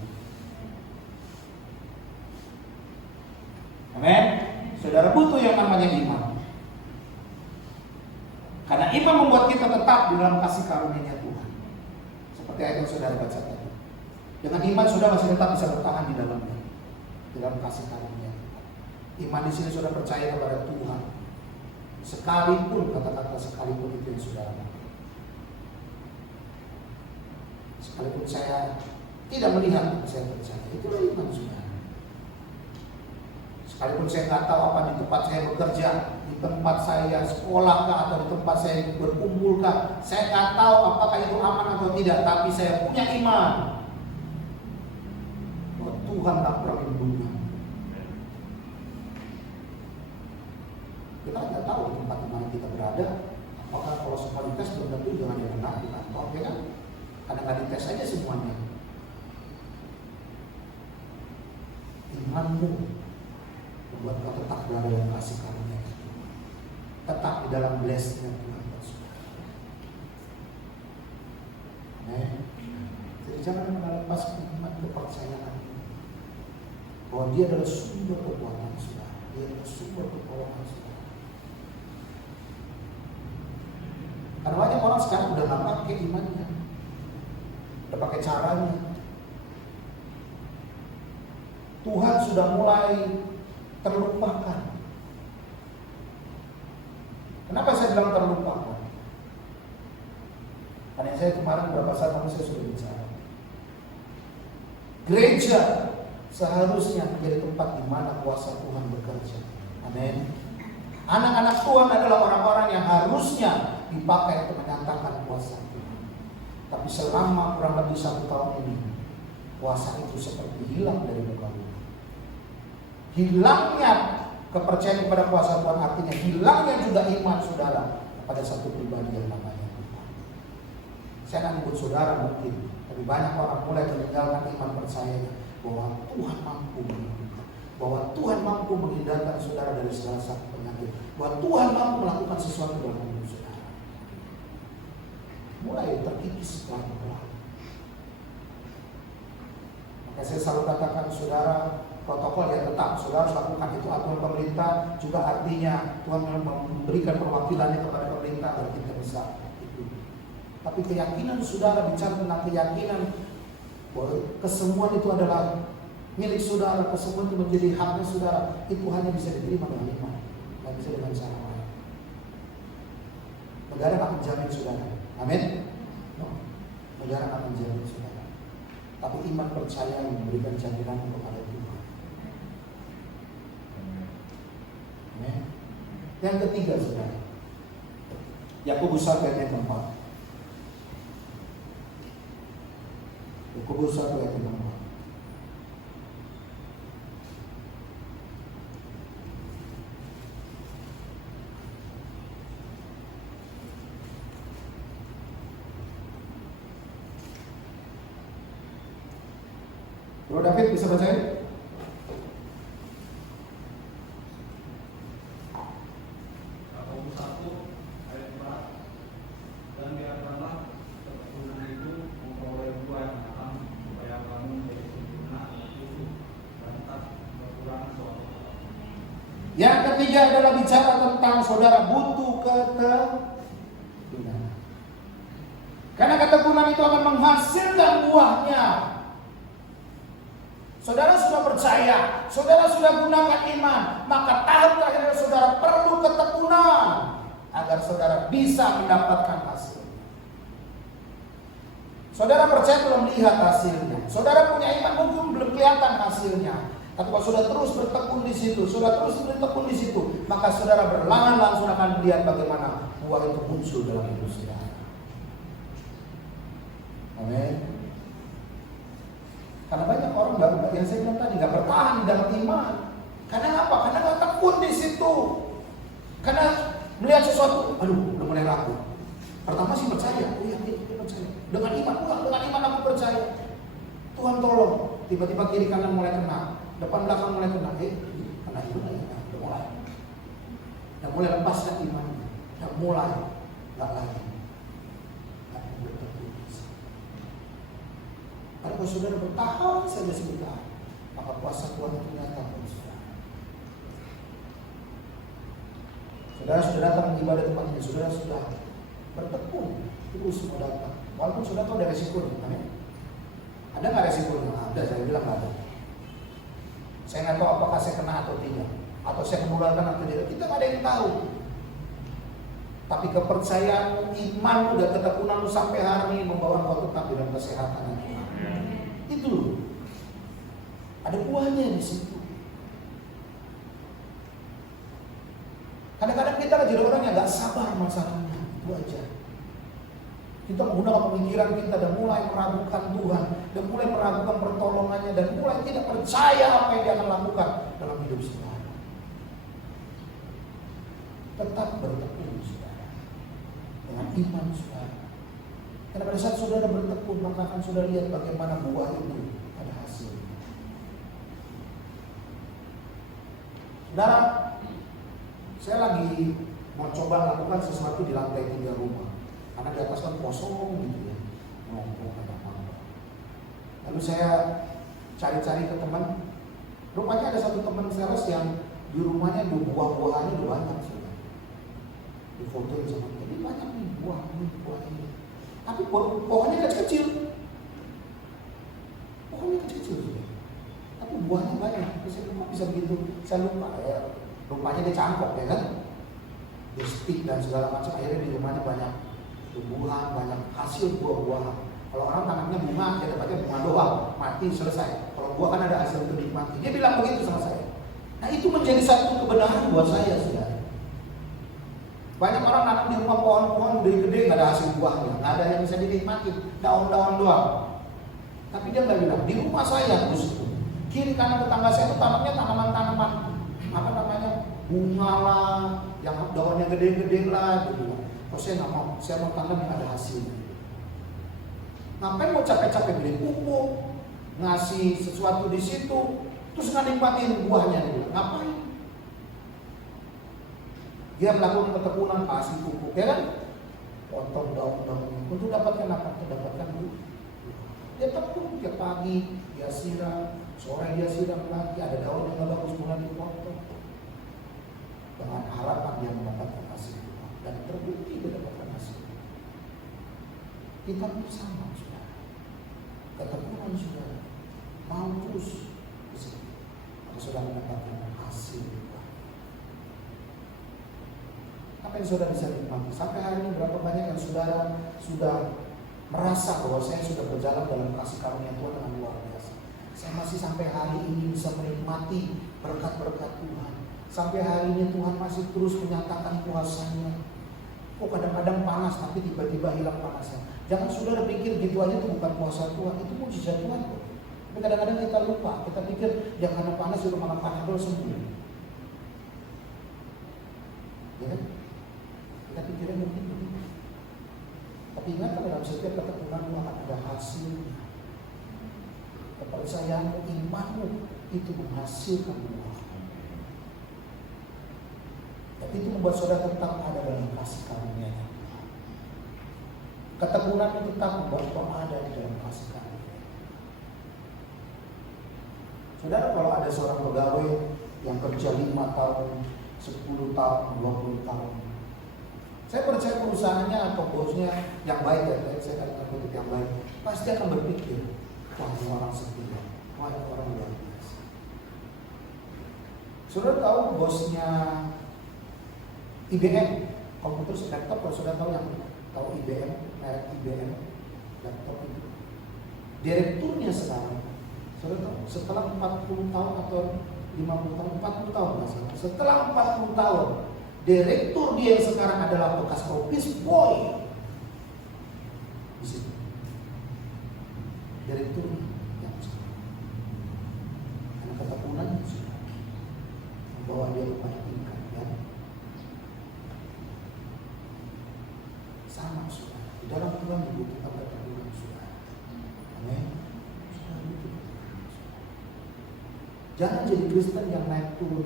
Amin. Saudara butuh yang namanya iman. Karena iman membuat kita tetap di dalam kasih karunia Tuhan. Seperti ayat yang saudara baca tadi. Dengan iman saudara masih tetap bisa bertahan di dalamnya, di dalam kasih karunia. Iman di sini saudara percaya kepada Tuhan. Sekalipun kata-kata sekalipun itu yang saudara makan. Sekalipun saya tidak melihat, saya percaya. Itulah iman saudara. Sekalipun saya nggak tahu apa di tempat saya bekerja, di tempat saya sekolah kah, atau di tempat saya berkumpul kah, saya nggak tahu apakah itu aman atau tidak, tapi saya punya iman bahwa Tuhan tak pernah membunuh. Kita nggak tahu di tempat di mana kita berada, apakah kalau semua dites belum tentu jangan yang kena di kantor, ya kan? Karena nggak dites saja semuanya. Imanmu membuat kau tetap berada dalam kasih karunia itu, tetap di dalam blessing-nya Tuhan. Jadi jangan melepas iman kepercayaan bahwa dia adalah sumber kekuatan saudara, dia adalah sumber pertolongan saudara. Orang sekarang udah nggak pakai imannya, udah pakai caranya. Tuhan sudah mulai terlupakan. Kenapa saya bilang terlupakan? Karena saya kemarin beberapa saat lalu saya sudah bicara. Gereja seharusnya menjadi tempat di mana kuasa Tuhan bekerja. Amin. Anak-anak Tuhan adalah orang-orang yang harusnya dipakai untuk menyatakan kuasa Tuhan. Tapi selama kurang lebih 1 tahun ini, kuasa itu seperti hilang dari muka bumi. Hilangnya kepercayaan kepada kuasa Tuhan artinya hilangnya juga iman saudara pada satu pribadi yang namanya Tuhan. Saya akan menyebut saudara mungkin, tapi banyak orang mulai meninggalkan iman percayanya bahwa Tuhan mampu menyembuhkan, bahwa Tuhan mampu menghindarkan saudara dari segala sakit penyakit, bahwa Tuhan mampu melakukan sesuatu dalam hidup saudara. Mulai terkikis pelan-pelan. Maka saya selalu katakan saudara, protokol yang tetap saudara harus lakukan, itu aturan pemerintah, juga artinya Tuhan memberikan perwakilannya kepada pemerintah agar kita bisa itu. Tapi keyakinan saudara, bicara tentang keyakinan bahwa kesemuan itu adalah milik saudara, kesemuan itu menjadi haknya saudara, itu hanya bisa diterima dengan iman, tidak bisa dengan cara lain. Negara akan menjamin saudara, amin. Negara akan menjamin saudara, tapi iman percaya yang memberikan jaminan kepada Tuhan. Yang ketiga saudara, Yakobus 1 ayat 4. Yakobus 1 ayat 4. Bro David bisa bacain? Yang ketiga adalah bicara tentang saudara butuh ketekunan. Karena ketekunan itu akan menghasilkan buahnya. Saudara sudah percaya, saudara sudah gunakan iman, maka tahap terakhir saudara perlu ketekunan agar saudara bisa mendapatkan hasil. Saudara percaya belum lihat hasilnya. Saudara punya iman mungkin belum kelihatan hasilnya. Tapi kalau sudah terus bertekun di situ, sudah terus bertekun di situ, maka saudara berlahan langsung akan melihat bagaimana buah itu muncul dalam hidup saudara. Amin. Karena banyak orang yang saya bilang tadi nggak bertahan di dalam iman. Karena apa? Karena nggak tekun di situ. Karena melihat sesuatu, aduh, udah mulai ragu. Pertama sih percaya, oh iya, dia percaya. Dengan iman aku percaya. Tuhan tolong. Tiba-tiba kiri kanan mulai kena. Depan belakang mulai kena, kena itu udah mulai lepaskan imannya, udah mulai nggak lagi, nggak bertekun. Kalau saudara bertahan saja sebentar, maka kuasa Tuhan itu nyata bagi saudara. Saudara sudah datang beribadah tempat ini, saudara sudah bertekun, terus semua datang. Walaupun saudara tahu ada resikonya, amin. Ada nggak resikonya? Ada, saya bilang nggak ada. Saya nggak tahu apakah saya kena atau tidak, atau saya menularkan atau tidak. Kita nggak ada yang tahu. Tapi kepercayaan, iman, udah ketekunan sampai hari ini membawa kau tetap dalam kesehatan. Itu ada buahnya di situ. Kadang-kadang kita jadi orang yang nggak sabar masalahnya, itu aja. Kita menggunakan pemikiran kita dan mulai meragukan Tuhan, dan mulai meragukan pertolongannya, dan mulai tidak percaya apa yang dia akan lakukan dalam hidup saudara. Tetap bertekun saudara dengan iman saudara. Karena pada saat saudara bertekun, maka akan saudara lihat bagaimana buah itu ada hasilnya. Saudara, saya lagi mau coba lakukan sesuatu di lantai 3 rumah. Karena di atas kan kosong gitu ya, nongkrong apa-apa. Lalu saya cari-cari ke teman. Rupanya ada satu teman sales yang di rumahnya buah-buahannya banyak sudah. Difotoin sama dia, banyak nih buah ini. Tapi pohonnya kecil-kecil. Pohonnya kecil-kecil. Tapi buahnya banyak. Kok bisa begitu? Saya lupa ya. Rupanya dia cangkok ya kan. Dia stick dan segala macam. Akhirnya di rumahnya banyak tumbuhan, banyak hasil buah-buahan. Kalau orang tanamnya bunga, dia dapatnya bunga doang, mati selesai. Kalau buah kan ada hasil untuk dinikmati. Dia bilang begitu sama saya. Nah itu menjadi satu kebenaran buat saya, saudara. Banyak orang nanam di rumah pohon-pohon gede-gede, nggak ada hasil buahnya, nggak ada yang bisa dinikmati, daun-daun doang. Tapi dia nggak bilang, di rumah saya terus kiri kanan tetangga saya itu tanamnya tanaman-tanaman apa namanya bunga lah, yang daunnya gede-gede lah gitu. Kalau saya nggak mau, saya mau tanam yang ada hasilnya. Ngapain mau capek-capek beli pupuk, ngasih sesuatu di situ, terus nggak nikmatin buahnya gitu. Ngapain? Dia melakukan ketekunan kasih pupuk, ya kan? Potong daun-daunnya untuk dapatkan apa? Untuk dapatkan buah. Dia tekun tiap pagi, dia siram, sore dia siram lagi, ada daun yang nggak bagus mulai dipotong. Dengan harapan dia mendapatkan hasil buah dan terbukti dia dapatkan hasil. Kita pun sama, saudara. Ketekunan saudara, mau terus di sini, maka sudah mendapatkan hasil buah. Apa yang saudara bisa nikmati? Sampai hari ini berapa banyak yang saudara sudah merasa bahwa saya sudah berjalan dalam kasih karunia Tuhan dengan luar biasa. Saya masih sampai hari ini bisa menikmati berkat-berkat Tuhan. Sampai hari ini Tuhan masih terus menyatakan kuasa-Nya. Oh kadang-kadang panas tapi tiba-tiba hilang panasnya. Jangan saudara pikir gitu aja itu bukan kuasa Tuhan, itu mujizat Tuhan kok. Tapi kadang-kadang kita lupa, kita pikir yang karena panas itu malah panadol sembuh. Ya kan? Kita pikirnya mungkin begitu. Tapi ingat dalam setiap ketekunan akan ada hasilnya. Kepercayaanmu, imanmu itu menghasilkan buah. Tapi itu membuat saudara tetap ada dalam kasih karunia. Ketekunan itu tetap membuat kau ada di dalam kasih karunia. Saudara, kalau ada seorang pegawai yang kerja 5 tahun, 10 tahun, 20 tahun, saya percaya perusahaannya atau bosnya yang baik ya, saya katakan kutip yang baik, pasti akan berpikir, wah ini orang setia, wah ini orang luar biasa. Saudara tahu bosnya IBM, komputer laptop, kalau sudah tahu yang tahu IBM, merek IBM, laptop itu. Direkturnya sekarang, saudara tahu, setelah 40 tahun atau 50 tahun, 40 tahun masalah. Setelah 40 tahun, direktur dia yang sekarang adalah bekas office boy. Di situ. Direkturnya yang sekarang. Karena ketekunan membawa dia kepada tingkat ya. Sama saudara. Di dalam Tuhan dibutuhkan ketekunan saudara. Amin. Jangan jadi Kristen yang naik turun.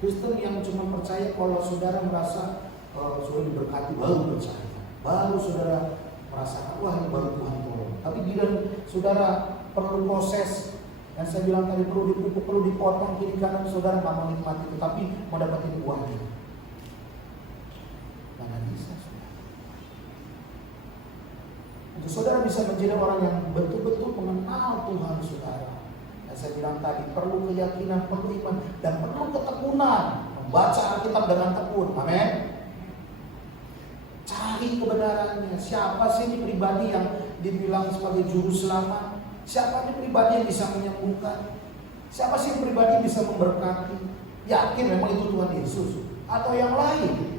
Kristen yang cuma percaya kalau saudara merasa sudah diberkati baru percaya. Baru saudara merasakan wah ini baru Tuhan tolong. Tapi bila saudara perlu proses, dan saya bilang tadi perlu dipupuk, perlu dipotong kiri kanan, saudara nggak mau nikmati, tetapi mau dapatin uangnya. Mana bisa saudara? Untuk saudara bisa menjadi orang yang betul-betul mengenal Tuhan saudara. Saya bilang tadi perlu keyakinan, perlu iman, dan perlu ketekunan. Membaca Alkitab dengan tekun. Amin. Cari kebenarannya. Siapa sih ini pribadi yang dibilang sebagai juru selamat? Siapa ini pribadi yang bisa menyembuhkan? Siapa sih pribadi yang bisa memberkati? Yakin memang itu Tuhan Yesus atau yang lain?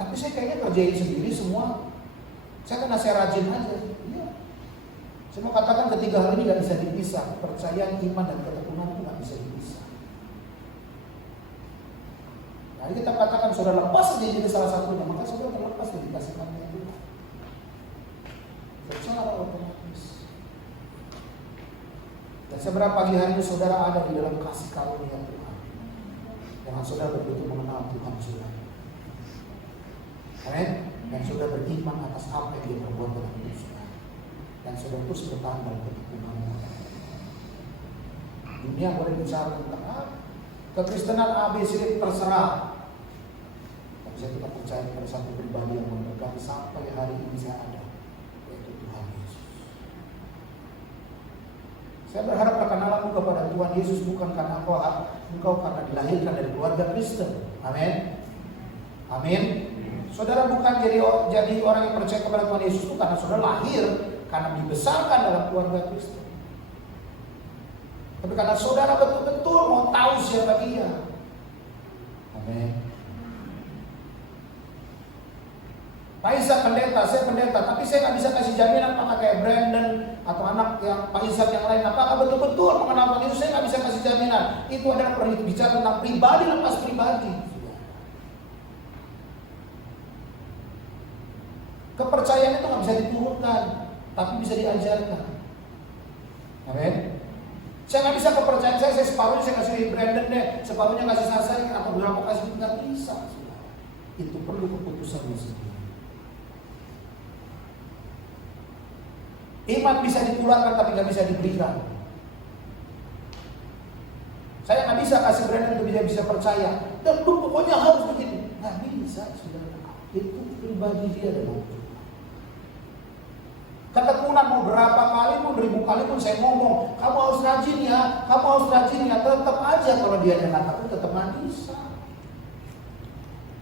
Tapi saya kayaknya kerjain sendiri semua. Saya rajin aja. Iya. Saya mau katakan ketiga hal ini tidak bisa dipisah. Kepercayaan, iman, dan ketekunan itu tidak bisa dipisah. Nah, ini kita katakan saudara lepas dia jadi salah satunya, maka saudara terlepas dari kasih karunia Tuhan. Secara otomatis. Dan seberapa pagi hari ini saudara ada di dalam kasih karunia Tuhan. Dengan saudara betul-betul mengenal Tuhan saudara. Amin. Dan saudara beriman atas apa yang dia perbuat dalam hidup saudara. Dan saudara terus bertahan dalam ketekunan. Dunia boleh bicara tentang kekristenan ABC terserah. Saya tetap percaya pada satu pribadi yang memberkati sampai hari ini saya ada, yaitu Tuhan Yesus. Saya berharap kenalanmu kepada Tuhan Yesus bukan karena engkau karena dilahirkan dari keluarga Kristen. Amin. Amin. Saudara bukan jadi orang yang percaya kepada Tuhan Yesus itu karena saudara lahir, karena dibesarkan dalam keluarga Kristen. Tapi karena saudara betul-betul mau tahu siapa Dia. Amin. Pak Ishak pendeta, saya pendeta, tapi saya nggak bisa kasih jaminan apakah kayak Brandon atau anak yang Pak Ishak yang lain, apakah betul-betul mengenal Tuhan Yesus. Saya nggak bisa kasih jaminan. Itu adalah bicara tentang pribadi lepas pribadi. Kepercayaan itu nggak bisa diturunkan, tapi bisa diajarkan. Amin. Saya nggak bisa kepercayaan saya separuhnya saya kasih Brandon deh, separuhnya kasih Sasai atau berapa kasih, nggak bisa. Itu perlu keputusannya sendiri. Iman bisa ditularkan tapi nggak bisa diberikan. Saya nggak bisa kasih Brandon untuk dia bisa percaya. Dan pokoknya harus begini. Nggak bisa, saudara. Itu pribadi dia dengan Tuhan. Ketekunan mau berapa kali pun, 1000 kali pun saya ngomong, kamu harus rajin ya, kamu harus rajin ya. Tetap aja kalau dia nggak takut, tetap nggak bisa.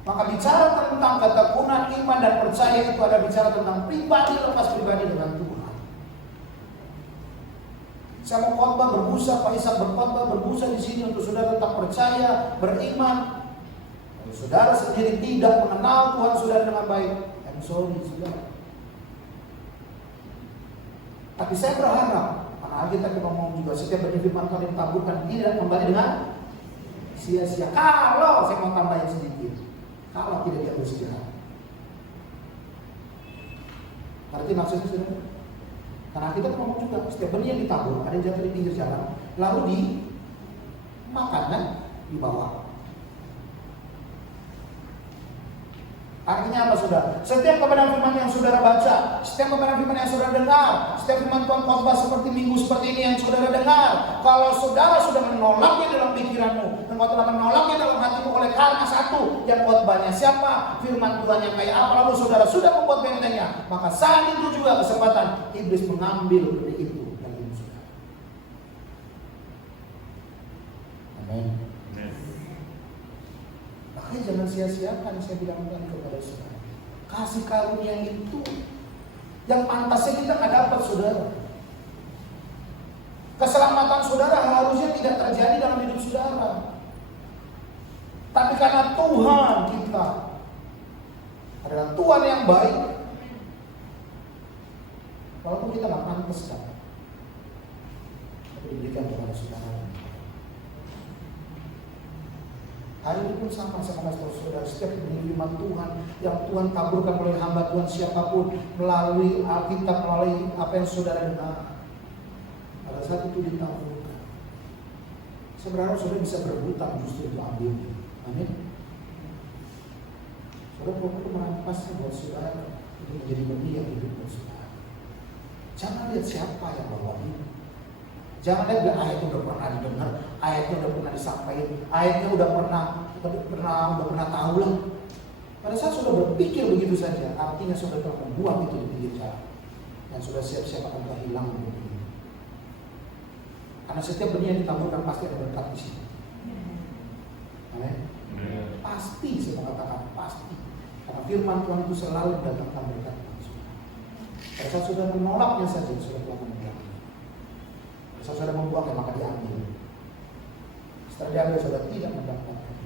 Maka bicara tentang ketekunan, iman dan percaya itu ada bicara tentang pribadi lepas pribadi dengan Tuhan. Saya mau khotbah berbusa, Pak Ishak berkhotbah berbusa di sini untuk saudara tetap percaya, beriman. Kalau saudara sendiri tidak mengenal Tuhan saudara dengan baik, I'm sorry saudara. Tapi saya berharap, karena kita ngomong juga setiap benih firman Tuhan ditaburkan tidak kembali dengan sia-sia. Kalau saya mau tambahin sedikit, kalau tidak diambil sejarah. Arti maksudnya saudara? Karena kita ngomong juga setiap benih yang ditabur ada yang jatuh di pinggir jalan, lalu dimakan kan, dibawa. Artinya apa saudara? Setiap kebenaran firman yang saudara baca, setiap kebenaran firman yang saudara dengar, setiap firman Tuhan khotbah seperti minggu seperti ini yang saudara dengar, kalau saudara sudah menolaknya dalam pikiranmu, dan kalau telah menolaknya dalam hatimu oleh karena satu, yang khotbahnya siapa, firman Tuhan yang kayak apa, lalu saudara sudah membuat bentengnya, maka saat itu juga kesempatan iblis mengambil dari itu dan hidup saudara. Amin. Makanya jangan sia-siakan saya bilangkan kepada saudara. Kasih karunia itu yang pantasnya kita nggak dapat saudara. Keselamatan saudara harusnya tidak terjadi dalam hidup saudara. Tapi karena Tuhan kita adalah Tuhan yang baik, walaupun kita nggak pantas dapat, tapi diberikan kepada saudara. Hari ini pun sama, saya kasih tahu saudara, setiap benih firman Tuhan yang Tuhan taburkan oleh hamba Tuhan siapapun melalui Alkitab, melalui apa yang saudara dengar, pada saat itu ditaburkan. Saya berharap saudara bisa berhutang justru untuk ambil. Amin. Saudara perlu merampasnya buat saudara untuk menjadi benih yang hidup buat saudara. Jangan lihat siapa yang bawa ini. Jangan lihat ayatnya udah pernah didengar, ayatnya udah pernah disampaikan, ayatnya udah pernah tahu lah. Pada saat sudah berpikir begitu saja, artinya sudah telah membuang itu di pinggir jalan dan sudah siap-siap akan kehilangan begitu. Karena setiap benih yang ditaburkan pasti ada berkat di sini. Amin. Pasti saya mengatakan pasti. Karena firman Tuhan itu selalu mendatangkan berkat. Pada saat sudah menolaknya saja sudah telah menolak. Saudara membuangnya maka diambil. Setelah diambil saudara tidak mendapatkan.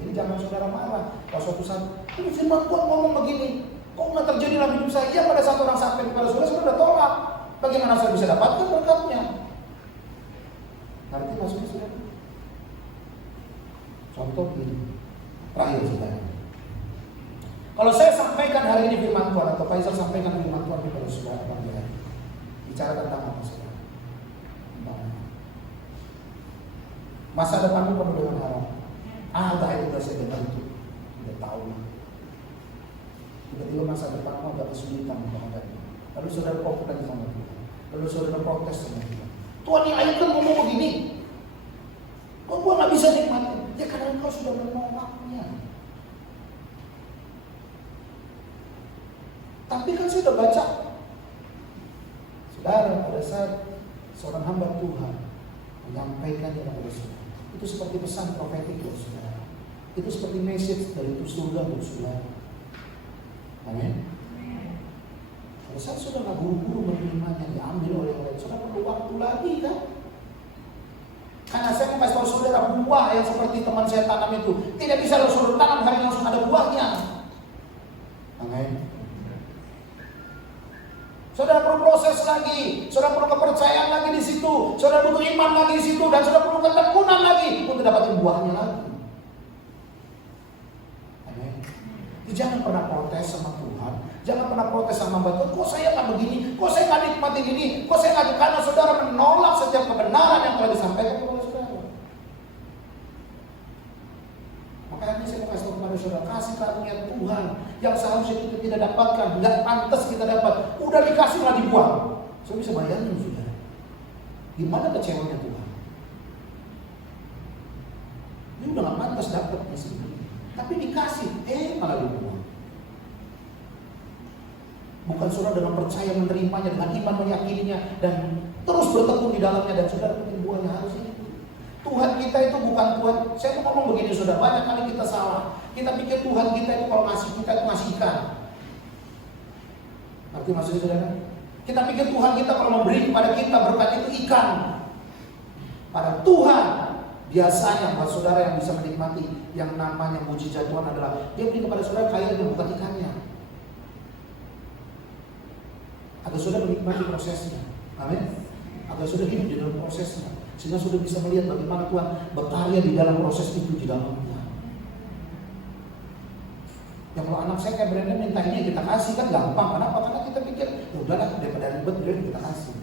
Jadi jangan saudara marah. Kalau suatu saat ini firman Tuhan ngomong begini, kok nggak terjadi dalam hidup saya? Ya pada saat orang sampai kepada saudara sudah tolak. Bagaimana saya bisa dapatkan berkatnya? Nanti maksudnya saudara. Contoh ini terakhir saudara. Kalau saya sampaikan hari ini firman Tuhan atau Pak Ishak sampaikan firman Tuhan kepada saudara pagi hari, bicara tentang apa saudara? Masa depanmu penuh dengan harapan. Entah itu saya dengar itu, tidak tahu. Tiba-tiba masa depanmu agak kesulitan menghadapi. Lalu saudara protes sama Tuhan. Lalu saudara protes sama Tuhan. Tuhan yang ayat kan ngomong begini. Kok gua nggak bisa nikmatin? Ya karena engkau sudah menolaknya. Tapi kan saya sudah baca. Saudara, pada saat seorang hamba Tuhan menyampaikannya kepada saudara, itu seperti pesan profetik buat saudara. Itu seperti message dari surga buat saudara. Amin. Pada saat sudah nggak buru-buru menerimanya, diambil oleh orang lain, saudara perlu waktu lagi kan? Karena saya mau kasih tahu saudara, buah yang seperti teman saya tanam itu tidak bisa lo saudara tanam hari langsung ada buahnya. Amin. Saudara perlu proses lagi, saudara perlu kepercayaan lagi di situ, saudara butuh iman lagi di situ, dan saudara perlu ketekunan lagi untuk dapatin buahnya lagi. Amin. Jangan pernah protes sama Tuhan, jangan pernah protes sama Tuhan. Kok saya nggak begini, kok saya nggak nikmatin ini, kok saya nggak, karena saudara menolak setiap kebenaran yang telah disampaikan kepada saudara. Makanya saya mau kasih tahu kepada saudara, kasih karunia Tuhan yang seharusnya kita tidak dapatkan, nggak pantas kita dapat, udah dikasih malah dibuang. Saya bisa bayangin saudara, gimana kecewanya Tuhan. Dia udah nggak pantas dapat di sini, tapi dikasih, malah dibuang. Bukan saudara dengan percaya menerimanya, dengan iman meyakininya, dan terus bertekun di dalamnya, dan saudara dapetin buahnya. Harusnya Tuhan kita itu bukan Tuhan. Saya mau ngomong begini saudara, banyak kali kita salah. Kita pikir Tuhan kita itu kalau ngasih kita itu ngasih ikan. Arti maksudnya saudara? Kita pikir Tuhan kita kalau memberi kepada kita berkat itu ikan. Pada Tuhan biasanya buat saudara yang bisa menikmati yang namanya mujizat Tuhan adalah dia beri kepada saudara kaya dan bukan ikannya. Agar saudara menikmati prosesnya. Amin. Agar saudara hidup di dalam prosesnya, sehingga sudah bisa melihat bagaimana Tuhan berkarya di dalam proses itu di dalamnya. Ya kalau anak saya kayak Brandon minta ini kita kasih kan gampang. Kenapa? Karena kita pikir ya udahlah daripada ribet kita kasih.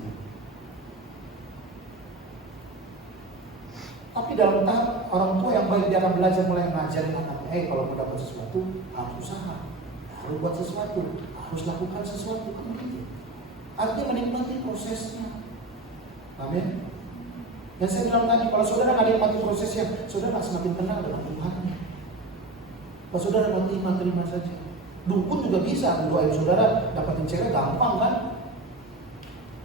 Tapi dalam tahap orang tua yang baik dia akan belajar mulai mengajarin anaknya, kalau mau dapat sesuatu harus usaha, harus buat sesuatu, harus lakukan sesuatu, kan begitu. Artinya menikmati prosesnya. Amin. Yang saya bilang tadi, kalau saudara nggak nikmati prosesnya, saudara nggak semakin kenal dengan Tuhan. Kalau saudara mau terima saja. Dukun juga bisa doain saudara dapatin cewek gampang kan?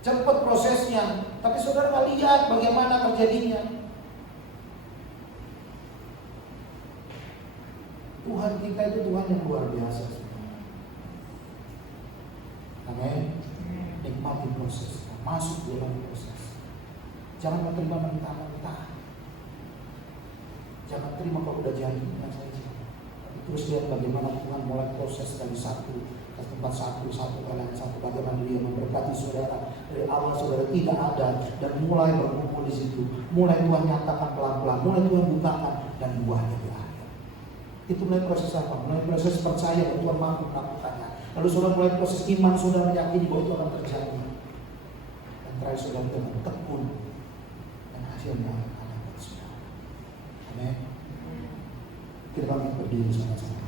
Cepat prosesnya, tapi saudara nggak lihat bagaimana terjadinya. Tuhan kita itu Tuhan yang luar biasa. Amin. Nikmati proses, masuk dalam proses. Jangan menerima mentah-mentah. Jangan terima kalau udah jadi saja. Terus lihat bagaimana Tuhan mulai proses dari satu ke tempat satu ke lain satu. Bagaimana Dia memberkati saudara dari awal saudara tidak ada dan mulai berkumpul di situ. Mulai Tuhan nyatakan pelan-pelan, mulai Tuhan bukakan dan buahnya di akhir. Itu mulai proses apa? Mulai proses percaya bahwa Tuhan mampu melakukannya. Lalu saudara mulai proses iman, saudara meyakini bahwa itu akan terjadi. Dan terakhir saudara dengan tekun dan hasilnya akan dapat saudara. Amin. Kita bangkit berdiri sama-sama.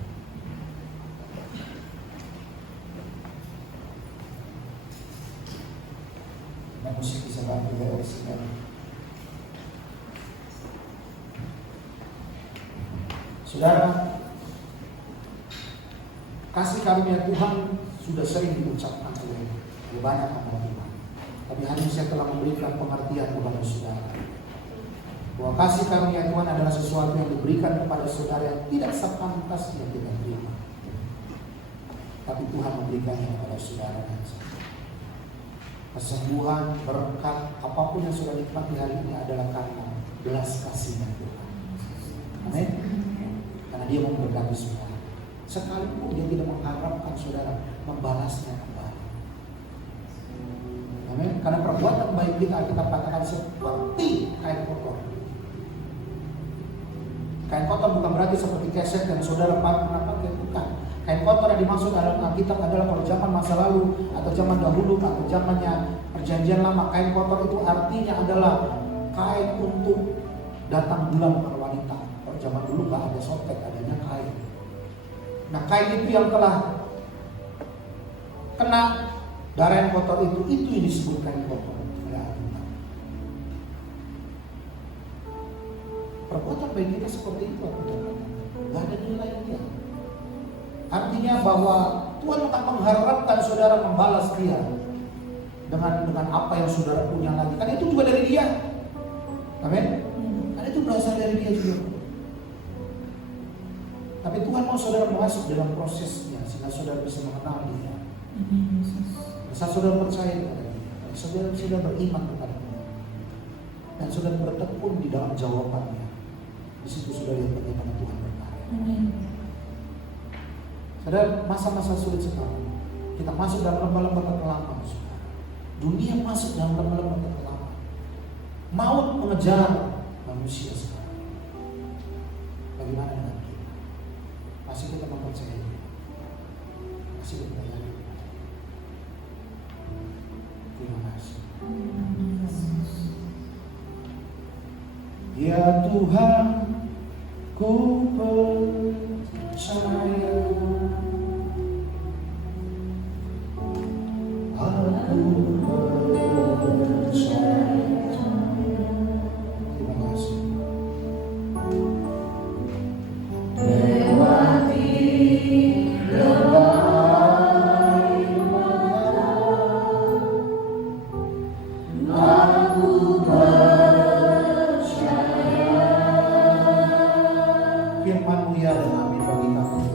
Dan musik bisa bantu dari segala. Saudara, kasih karunia Tuhan sudah sering diucapkan oleh banyak hamba Tuhan. Tapi hari ini saya telah memberikan pengertian kepada saudara bahwa kasih karunia Tuhan adalah sesuatu yang diberikan kepada saudara yang tidak sepantasnya kita terima. Tapi Tuhan memberikannya kepada saudara dan saya. Kesembuhan, berkat, apapun yang sudah nikmati hari ini adalah karena belas kasihnya Tuhan. Amin. Karena Dia memberkati saudara. Sekalipun Dia tidak mengharapkan saudara membalasnya kembali. Amin. Karena perbuatan baik kita katakan seperti kain kotor. Kain kotor bukan berarti seperti keset dan saudara pernah pakai, bukan. Kain kotor yang dimaksud dalam Alkitab adalah kalau zaman masa lalu atau zaman dahulu atau zamannya perjanjian lama, kain kotor itu artinya adalah kain untuk datang bulan ke wanita. Kalau zaman dulu nggak ada sotek, adanya kain. Nah kain itu yang telah kena darah yang kotor itu yang disebut kain kotor. Perbuatan baik kita seperti itu, nggak ada nilainya. Artinya bahwa Tuhan akan mengharapkan saudara membalas dia dengan apa yang saudara punya lagi. Kan itu juga dari dia. Amin. Kan itu berasal dari dia juga. Tapi Tuhan mau saudara masuk dalam prosesnya sehingga saudara bisa mengenal dia. Saat saudara percaya kepada dia, saudara sudah beriman kepada dia, dan saudara bertekun di dalam jawabannya. Di situ sudah lihat bagaimana Tuhan berkarya. Saudara, masa-masa sulit sekarang, kita masuk dalam lembah-lembah kekelaman, saudara. Dunia masuk dalam lembah-lembah kekelaman. Maut mengejar manusia sekarang. Bagaimana dengan kita? Masih kita mempercayai dia? Masih kita yakin? Terima kasih. Ya Tuhan, ku percaya. Aku percaya. Terima kasih. Lewati lembah air mata, aku percaya. Firman-Mu ya dan amin bagi kami.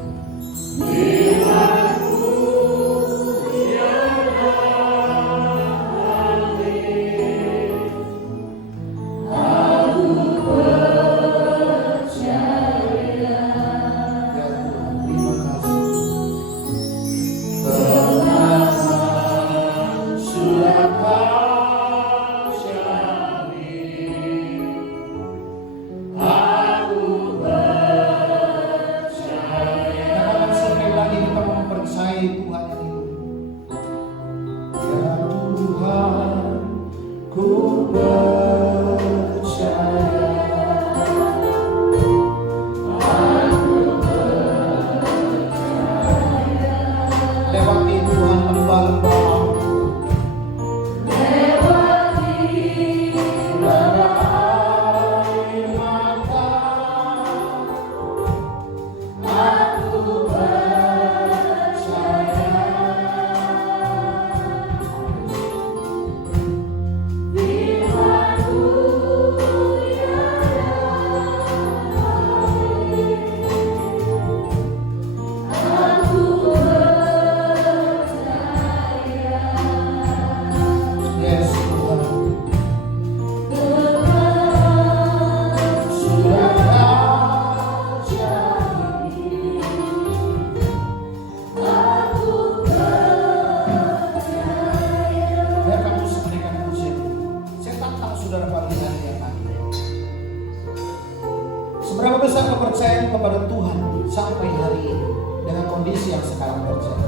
Seberapa besar kepercayaan kepada Tuhan sampai hari ini dengan kondisi yang sekarang terjadi?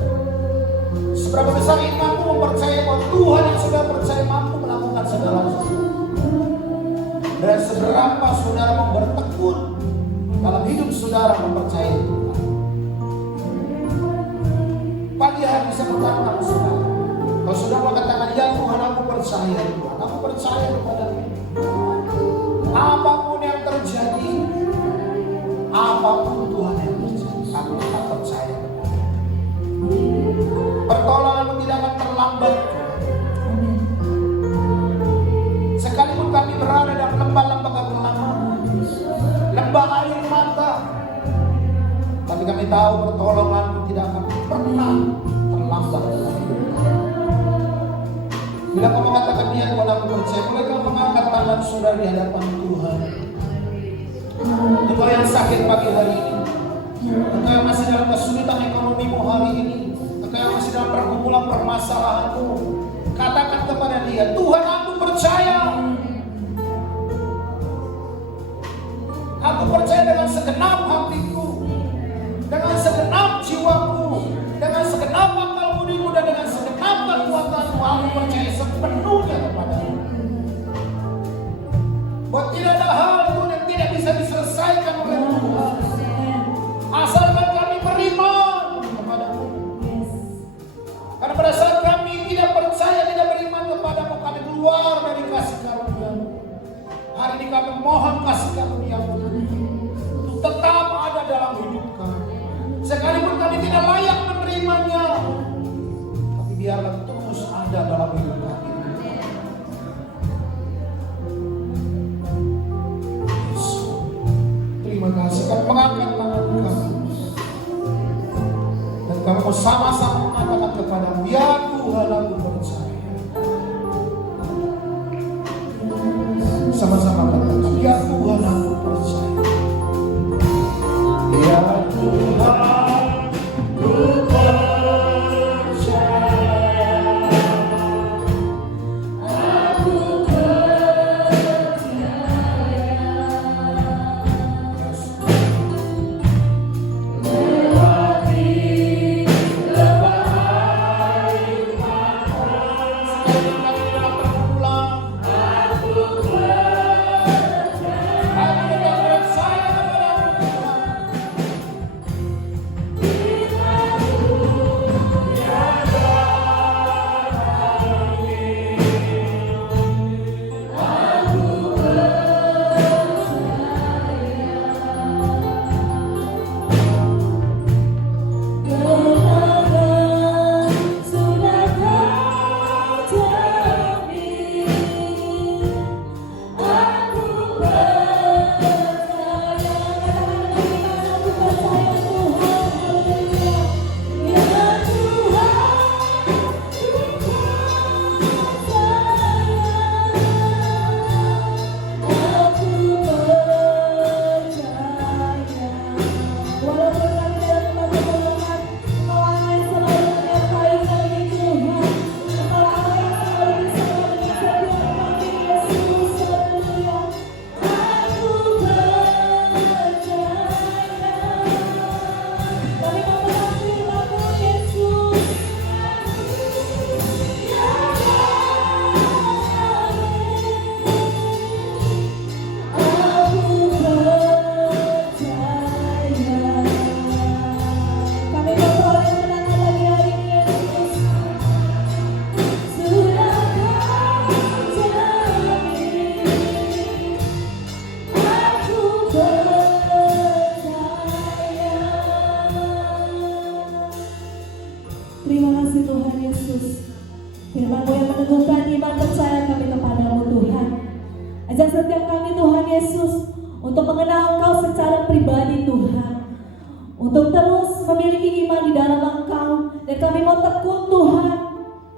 Seberapa besar imanmu mempercayai bahwa Tuhan yang sudah percaya mampu melakukan segala sesuatu? Dan seberapa saudara mau bertekun dalam hidup saudara mempercayai Tuhan? Pagi hari bisa berkata saudara, kalau saudara mengatakan ya Tuhan aku percaya, Tuhan aku percaya kepada-Mu. Apapun yang terjadi, apapun Tuhan yang terjadi, aku tetap percaya kepada-Mu. Pertolongan-Mu tidak akan terlambat. Sekalipun kami berada dalam lembah-lembah kegelapan, lembah air mata, tapi kami tahu pertolongan-Mu tidak akan pernah terlambat dalam hidup kami. Bila kau mengatakan dia kepada aku percaya, boleh kau mengangkat tangan saudara di hadapan Tuhan. Engkau yang sakit pagi hari ini, engkau yang masih dalam kesulitan ekonomimu hari ini, engkau yang masih dalam pergumulan permasalahanmu, katakan kepada dia, Tuhan aku percaya. Aku percaya dengan segenap hatiku, dengan segenap jiwaku, dengan segenap akal budiku, dan dengan segenap kekuatanmu. Aku percaya sepenuhnya kepada-Mu. Bahwa tidak ada hal pun yang tidak bisa diselesaikan oleh Tuhan. mau sama-sama mengatakan kepada ya Tuhan aku percaya. Sama-sama katakan ya Tuhan aku percaya. Ya Tuhan ku percaya. Aku percaya. Lewati lebay aku Terima kasih Tuhan Yesus. Firman-Mu yang meneguhkan iman percaya kami kepadamu Tuhan. Ajak setiap kami Tuhan Yesus untuk mengenal Engkau secara pribadi Tuhan. Untuk terus memiliki iman di dalam Engkau. Dan kami mau tekun Tuhan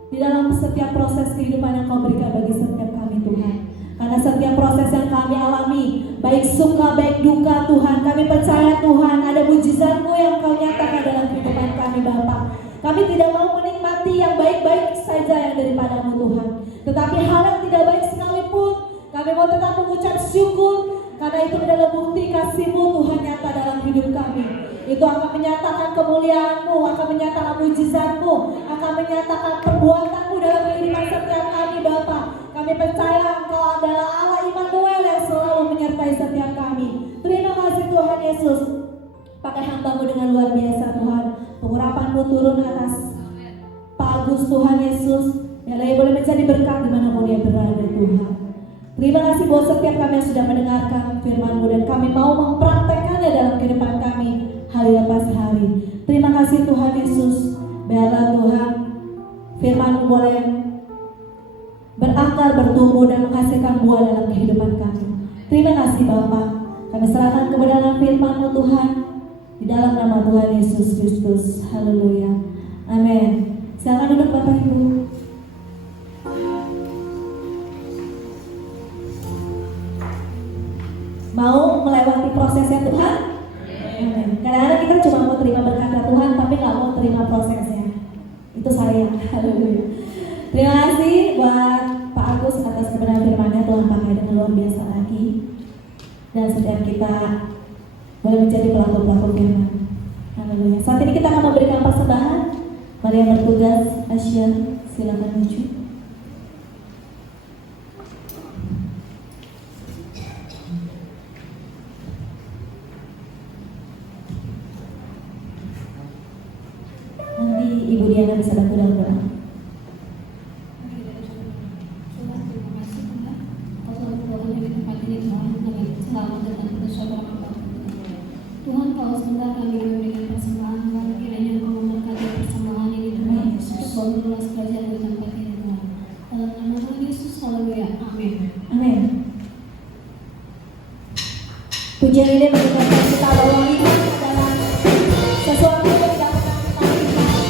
di dalam setiap proses kehidupan yang Kau berikan bagi setiap kami Tuhan. Karena setiap proses yang kami alami, baik suka baik duka Tuhan, kami percaya Tuhan ada mujizat-Mu yang Kau nyatakan dalam kehidupan kami Bapa. Kami tidak mau menikmati yang baik-baik saja yang daripada-Mu Tuhan, tetapi hal yang tidak baik sekalipun kami mau tetap mengucap syukur, karena itu adalah bukti kasih-Mu Tuhan nyata dalam hidup kami. Itu akan menyatakan kemuliaan-Mu, akan menyatakan mujizat-Mu, akan menyatakan perbuatan-Mu dalam kehidupan setiap kami Bapa. Kami percaya Engkau adalah Allah Immanuel yang selalu menyertai setiap kami. Terima kasih Tuhan Yesus. Pakai hamba-Mu dengan luar biasa Tuhan. Pengurapan-Mu turun atas Pak Agus Tuhan Yesus. Biarlah ia boleh menjadi berkat dimanapun dia berada Tuhan. Terima kasih buat setiap kami yang sudah mendengarkan firman-Mu, dan kami mau mempraktekkannya dalam kehidupan kami hari lepas hari. Terima kasih Tuhan Yesus. Biarlah Tuhan firman-Mu boleh berakar, bertumbuh, dan menghasilkan buah dalam kehidupan kami. Terima kasih Bapa. Kami serahkan kebenaran firman-Mu Tuhan di dalam nama Tuhan Yesus Kristus. Haleluya. Amin. Silakan duduk Bapak Ibu. Mau melewati prosesnya Tuhan? Amin. Kadang-kadang kita cuma mau terima berkat Tuhan, tapi nggak mau terima prosesnya. Itu saya. Haleluya. Terima kasih buat Pak Agus atas kebenaran firman-Nya. Tuhan pakai dengan luar biasa lagi. Dan setiap kita boleh menjadi pelaku-pelaku firman. Haleluya. Saat ini kita akan memberikan persembahan. Mari yang bertugas, Asya, silakan maju. Nanti Ibu Diana bisa bantu dalam doa. Tuhan, Kau sebentar kami memberikan persembahan, Tuhan, kiranya Engkau memberkati persembahan ini Tuhan, untuk Kau meluas kerajaan di tempat ini Tuhan. Dalam nama Tuhan Yesus, haleluya, amin. Amin. Pujian ini memberikan kita bahwa iman adalah sesuatu yang tidak pernah kita lihat.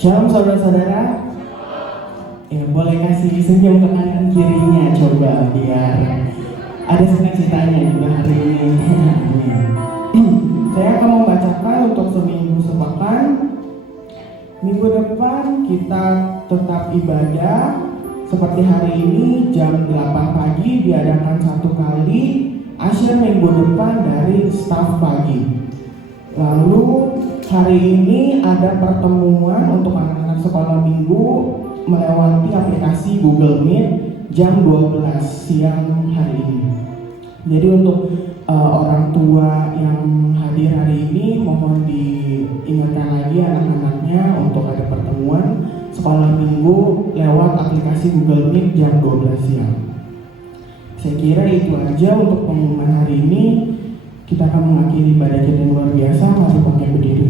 Shalom saudara-saudara. Ya, boleh kasih senyum ke kanan kirinya coba biar ada sukacitanya juga hari ini. Saya akan membacakan untuk seminggu sepekan. Minggu depan kita tetap ibadah seperti hari ini jam 8 pagi diadakan 1 kali asyir minggu depan dari staf pagi. Lalu hari ini ada pertemuan untuk anak-anak sekolah minggu melewati aplikasi Google Meet jam 12 siang hari ini. Jadi untuk orang tua yang hadir hari ini mohon diingatkan lagi anak-anaknya untuk ada pertemuan sekolah minggu lewat aplikasi Google Meet jam 12 siang. Saya kira itu aja untuk pengumuman hari ini. Kita akan mengakhiri ibadah kita yang luar biasa. Mari bangkit berdiri.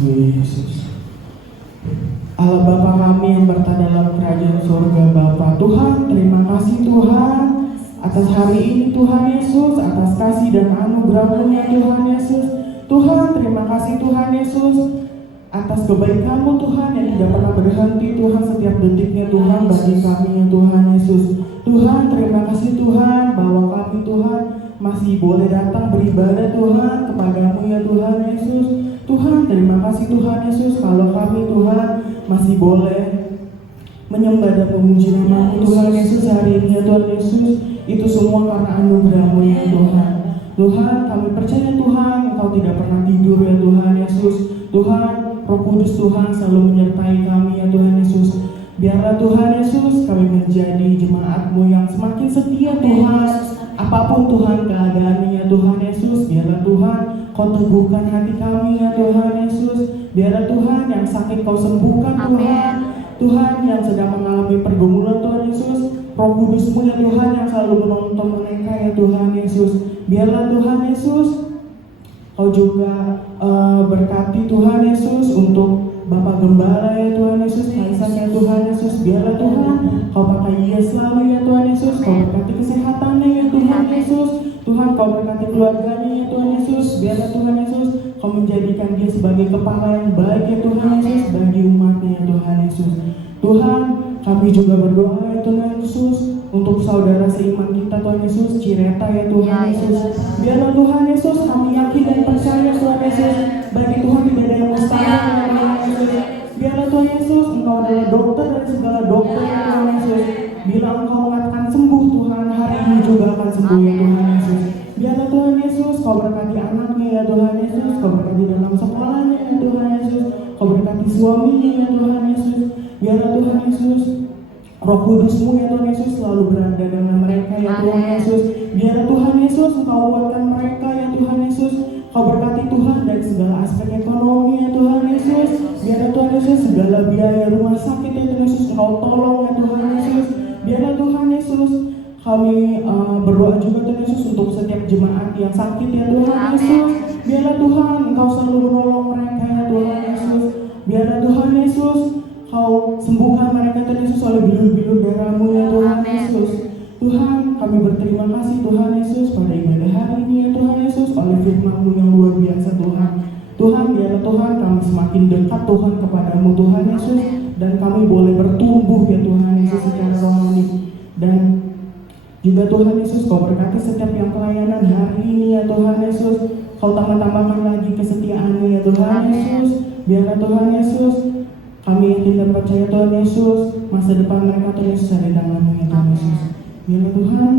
Yesus. Allah Bapa kami yang berada dalam kerajaan surga, Bapa Tuhan, terima kasih Tuhan atas hari ini Tuhan Yesus, atas kasih dan anugerah-Mu ya Tuhan Yesus. Tuhan, terima kasih Tuhan Yesus atas kebaikan-Mu Tuhan yang tidak pernah berhenti Tuhan setiap detiknya Tuhan bagi kami ya Tuhan Yesus. Tuhan, terima kasih Tuhan bahwa kami Tuhan masih boleh datang beribadah Tuhan kepada-Mu ya Tuhan Yesus. Tuhan, terima kasih Tuhan Yesus kalau kami Tuhan masih boleh menyembah dan memuji nama-Mu Tuhan Yesus hari ini ya Tuhan Yesus. Itu semua karena anugerah-Mu ya Tuhan. Tuhan, kami percaya Tuhan Engkau tidak pernah tidur ya Tuhan Yesus. Tuhan, Roh Kudus Tuhan selalu menyertai kami ya Tuhan Yesus. Biarlah Tuhan Yesus kami menjadi jemaat-Mu yang semakin setia Tuhan. Apapun Tuhan keadaannya ya Tuhan Yesus, biarlah Tuhan Kau teguhkan hati kami ya Tuhan Yesus. Biarlah Tuhan yang sakit Kau sembuhkan Tuhan. Tuhan yang sedang mengalami pergumulan Tuhan Yesus, Roh Kudus-Mu ya Tuhan yang selalu menonton mereka ya Tuhan Yesus. Biarlah Tuhan Yesus Kau juga berkati Tuhan Yesus untuk Bapak Gembala ya Tuhan Yesus, Kaisan ya Tuhan Yesus. Biarlah Tuhan Kau pakai dia selalu ya Tuhan Yesus. Kau berkati kesehatannya ya Tuhan Yesus. Tuhan Kau berkati keluarganya ya Tuhan Yesus. Biarlah Tuhan Yesus Kau menjadikan dia sebagai kepala yang baik ya Tuhan Yesus bagi umatnya ya Tuhan Yesus. Tuhan, kami juga berdoa ya Tuhan Yesus untuk saudara seiman kita Tuhan Yesus, Cireta ya Tuhan Yesus. Biarlah Tuhan Yesus kami yakin dan percaya Tuhan Yesus bagi Tuhan tidak ada yang mustahil ya Tuhan Yesus. Biarlah Tuhan Yesus Engkau adalah dokter dari segala dokter ya Tuhan Yesus. Bila Engkau mengatakan sembuh Tuhan, hari ini juga akan sembuh ya Tuhan Yesus. Biarlah Tuhan Yesus Kau berkati anaknya ya Tuhan Yesus. Kau berkati dalam sekolahnya ya Tuhan Yesus. Kau berkati suaminya ya Tuhan Yesus. Biarlah Tuhan Yesus Roh Kudus-Mu ya Tuhan Yesus selalu berada dalam mereka ya Tuhan Yesus. Biarlah Tuhan Yesus Engkau kuatkan mereka ya Tuhan Yesus. Kau berkati Tuhan dari segala aspek ekonomi ya Tuhan Yesus. Biarlah Tuhan Yesus segala biaya rumah sakit ya Tuhan Yesus Engkau tolong ya Tuhan Yesus. Biarlah Tuhan Yesus kami berdoa juga Tuhan Yesus untuk setiap jemaat yang sakit ya Tuhan Yesus. Biarlah Tuhan Engkau selalu menolong mereka ya Tuhan Yesus. Biarlah Tuhan Yesus Kau sembuhkan mereka Tuhan Yesus oleh bilur-bilur darah-Mu ya Tuhan Yesus. Tuhan, kami berterima kasih Tuhan Yesus pada ibadah hari ini ya Tuhan Yesus oleh firman-Mu yang luar biasa Tuhan. Tuhan, biarlah Tuhan kami semakin dekat Tuhan kepadamu Tuhan Yesus, dan kami boleh bertumbuh ya Tuhan Yesus secara rohani. Dan juga Tuhan Yesus Kau berkati setiap yang pelayanan hari ini ya Tuhan Yesus. Kau tambah-tambahkan lagi kesetiaan-Mu ya Tuhan Yesus. Biarlah Tuhan Yesus kami yakin dan percaya Tuhan Yesus masa depan mereka Tuhan Yesus ada di tangan-Mu ya Tuhan Yesus. Biarlah Tuhan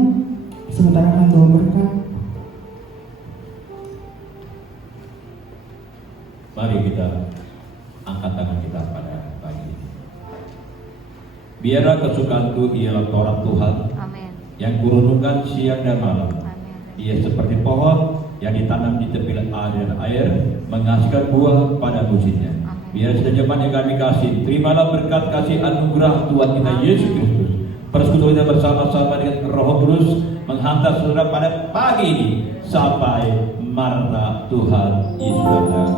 sebentar akan doa berkat. Mari kita angkat tangan kita pada pagi ini. Biarlah kesukaanku ialah Taurat Tuhan. Amen. Yang kurenungkan siang dan malam. Amen. Ia seperti pohon yang ditanam di tepi air, menghasilkan buah pada musimnya. Biar sejemaat yang kami kasih, terimalah berkat kasih anugerah Tuhan kita Yesus Kristus. Persekutuan kita bersama-sama dengan Roh Kudus menghantar saudara pada pagi ini sampai Maranatha Tuhan Yesus datang.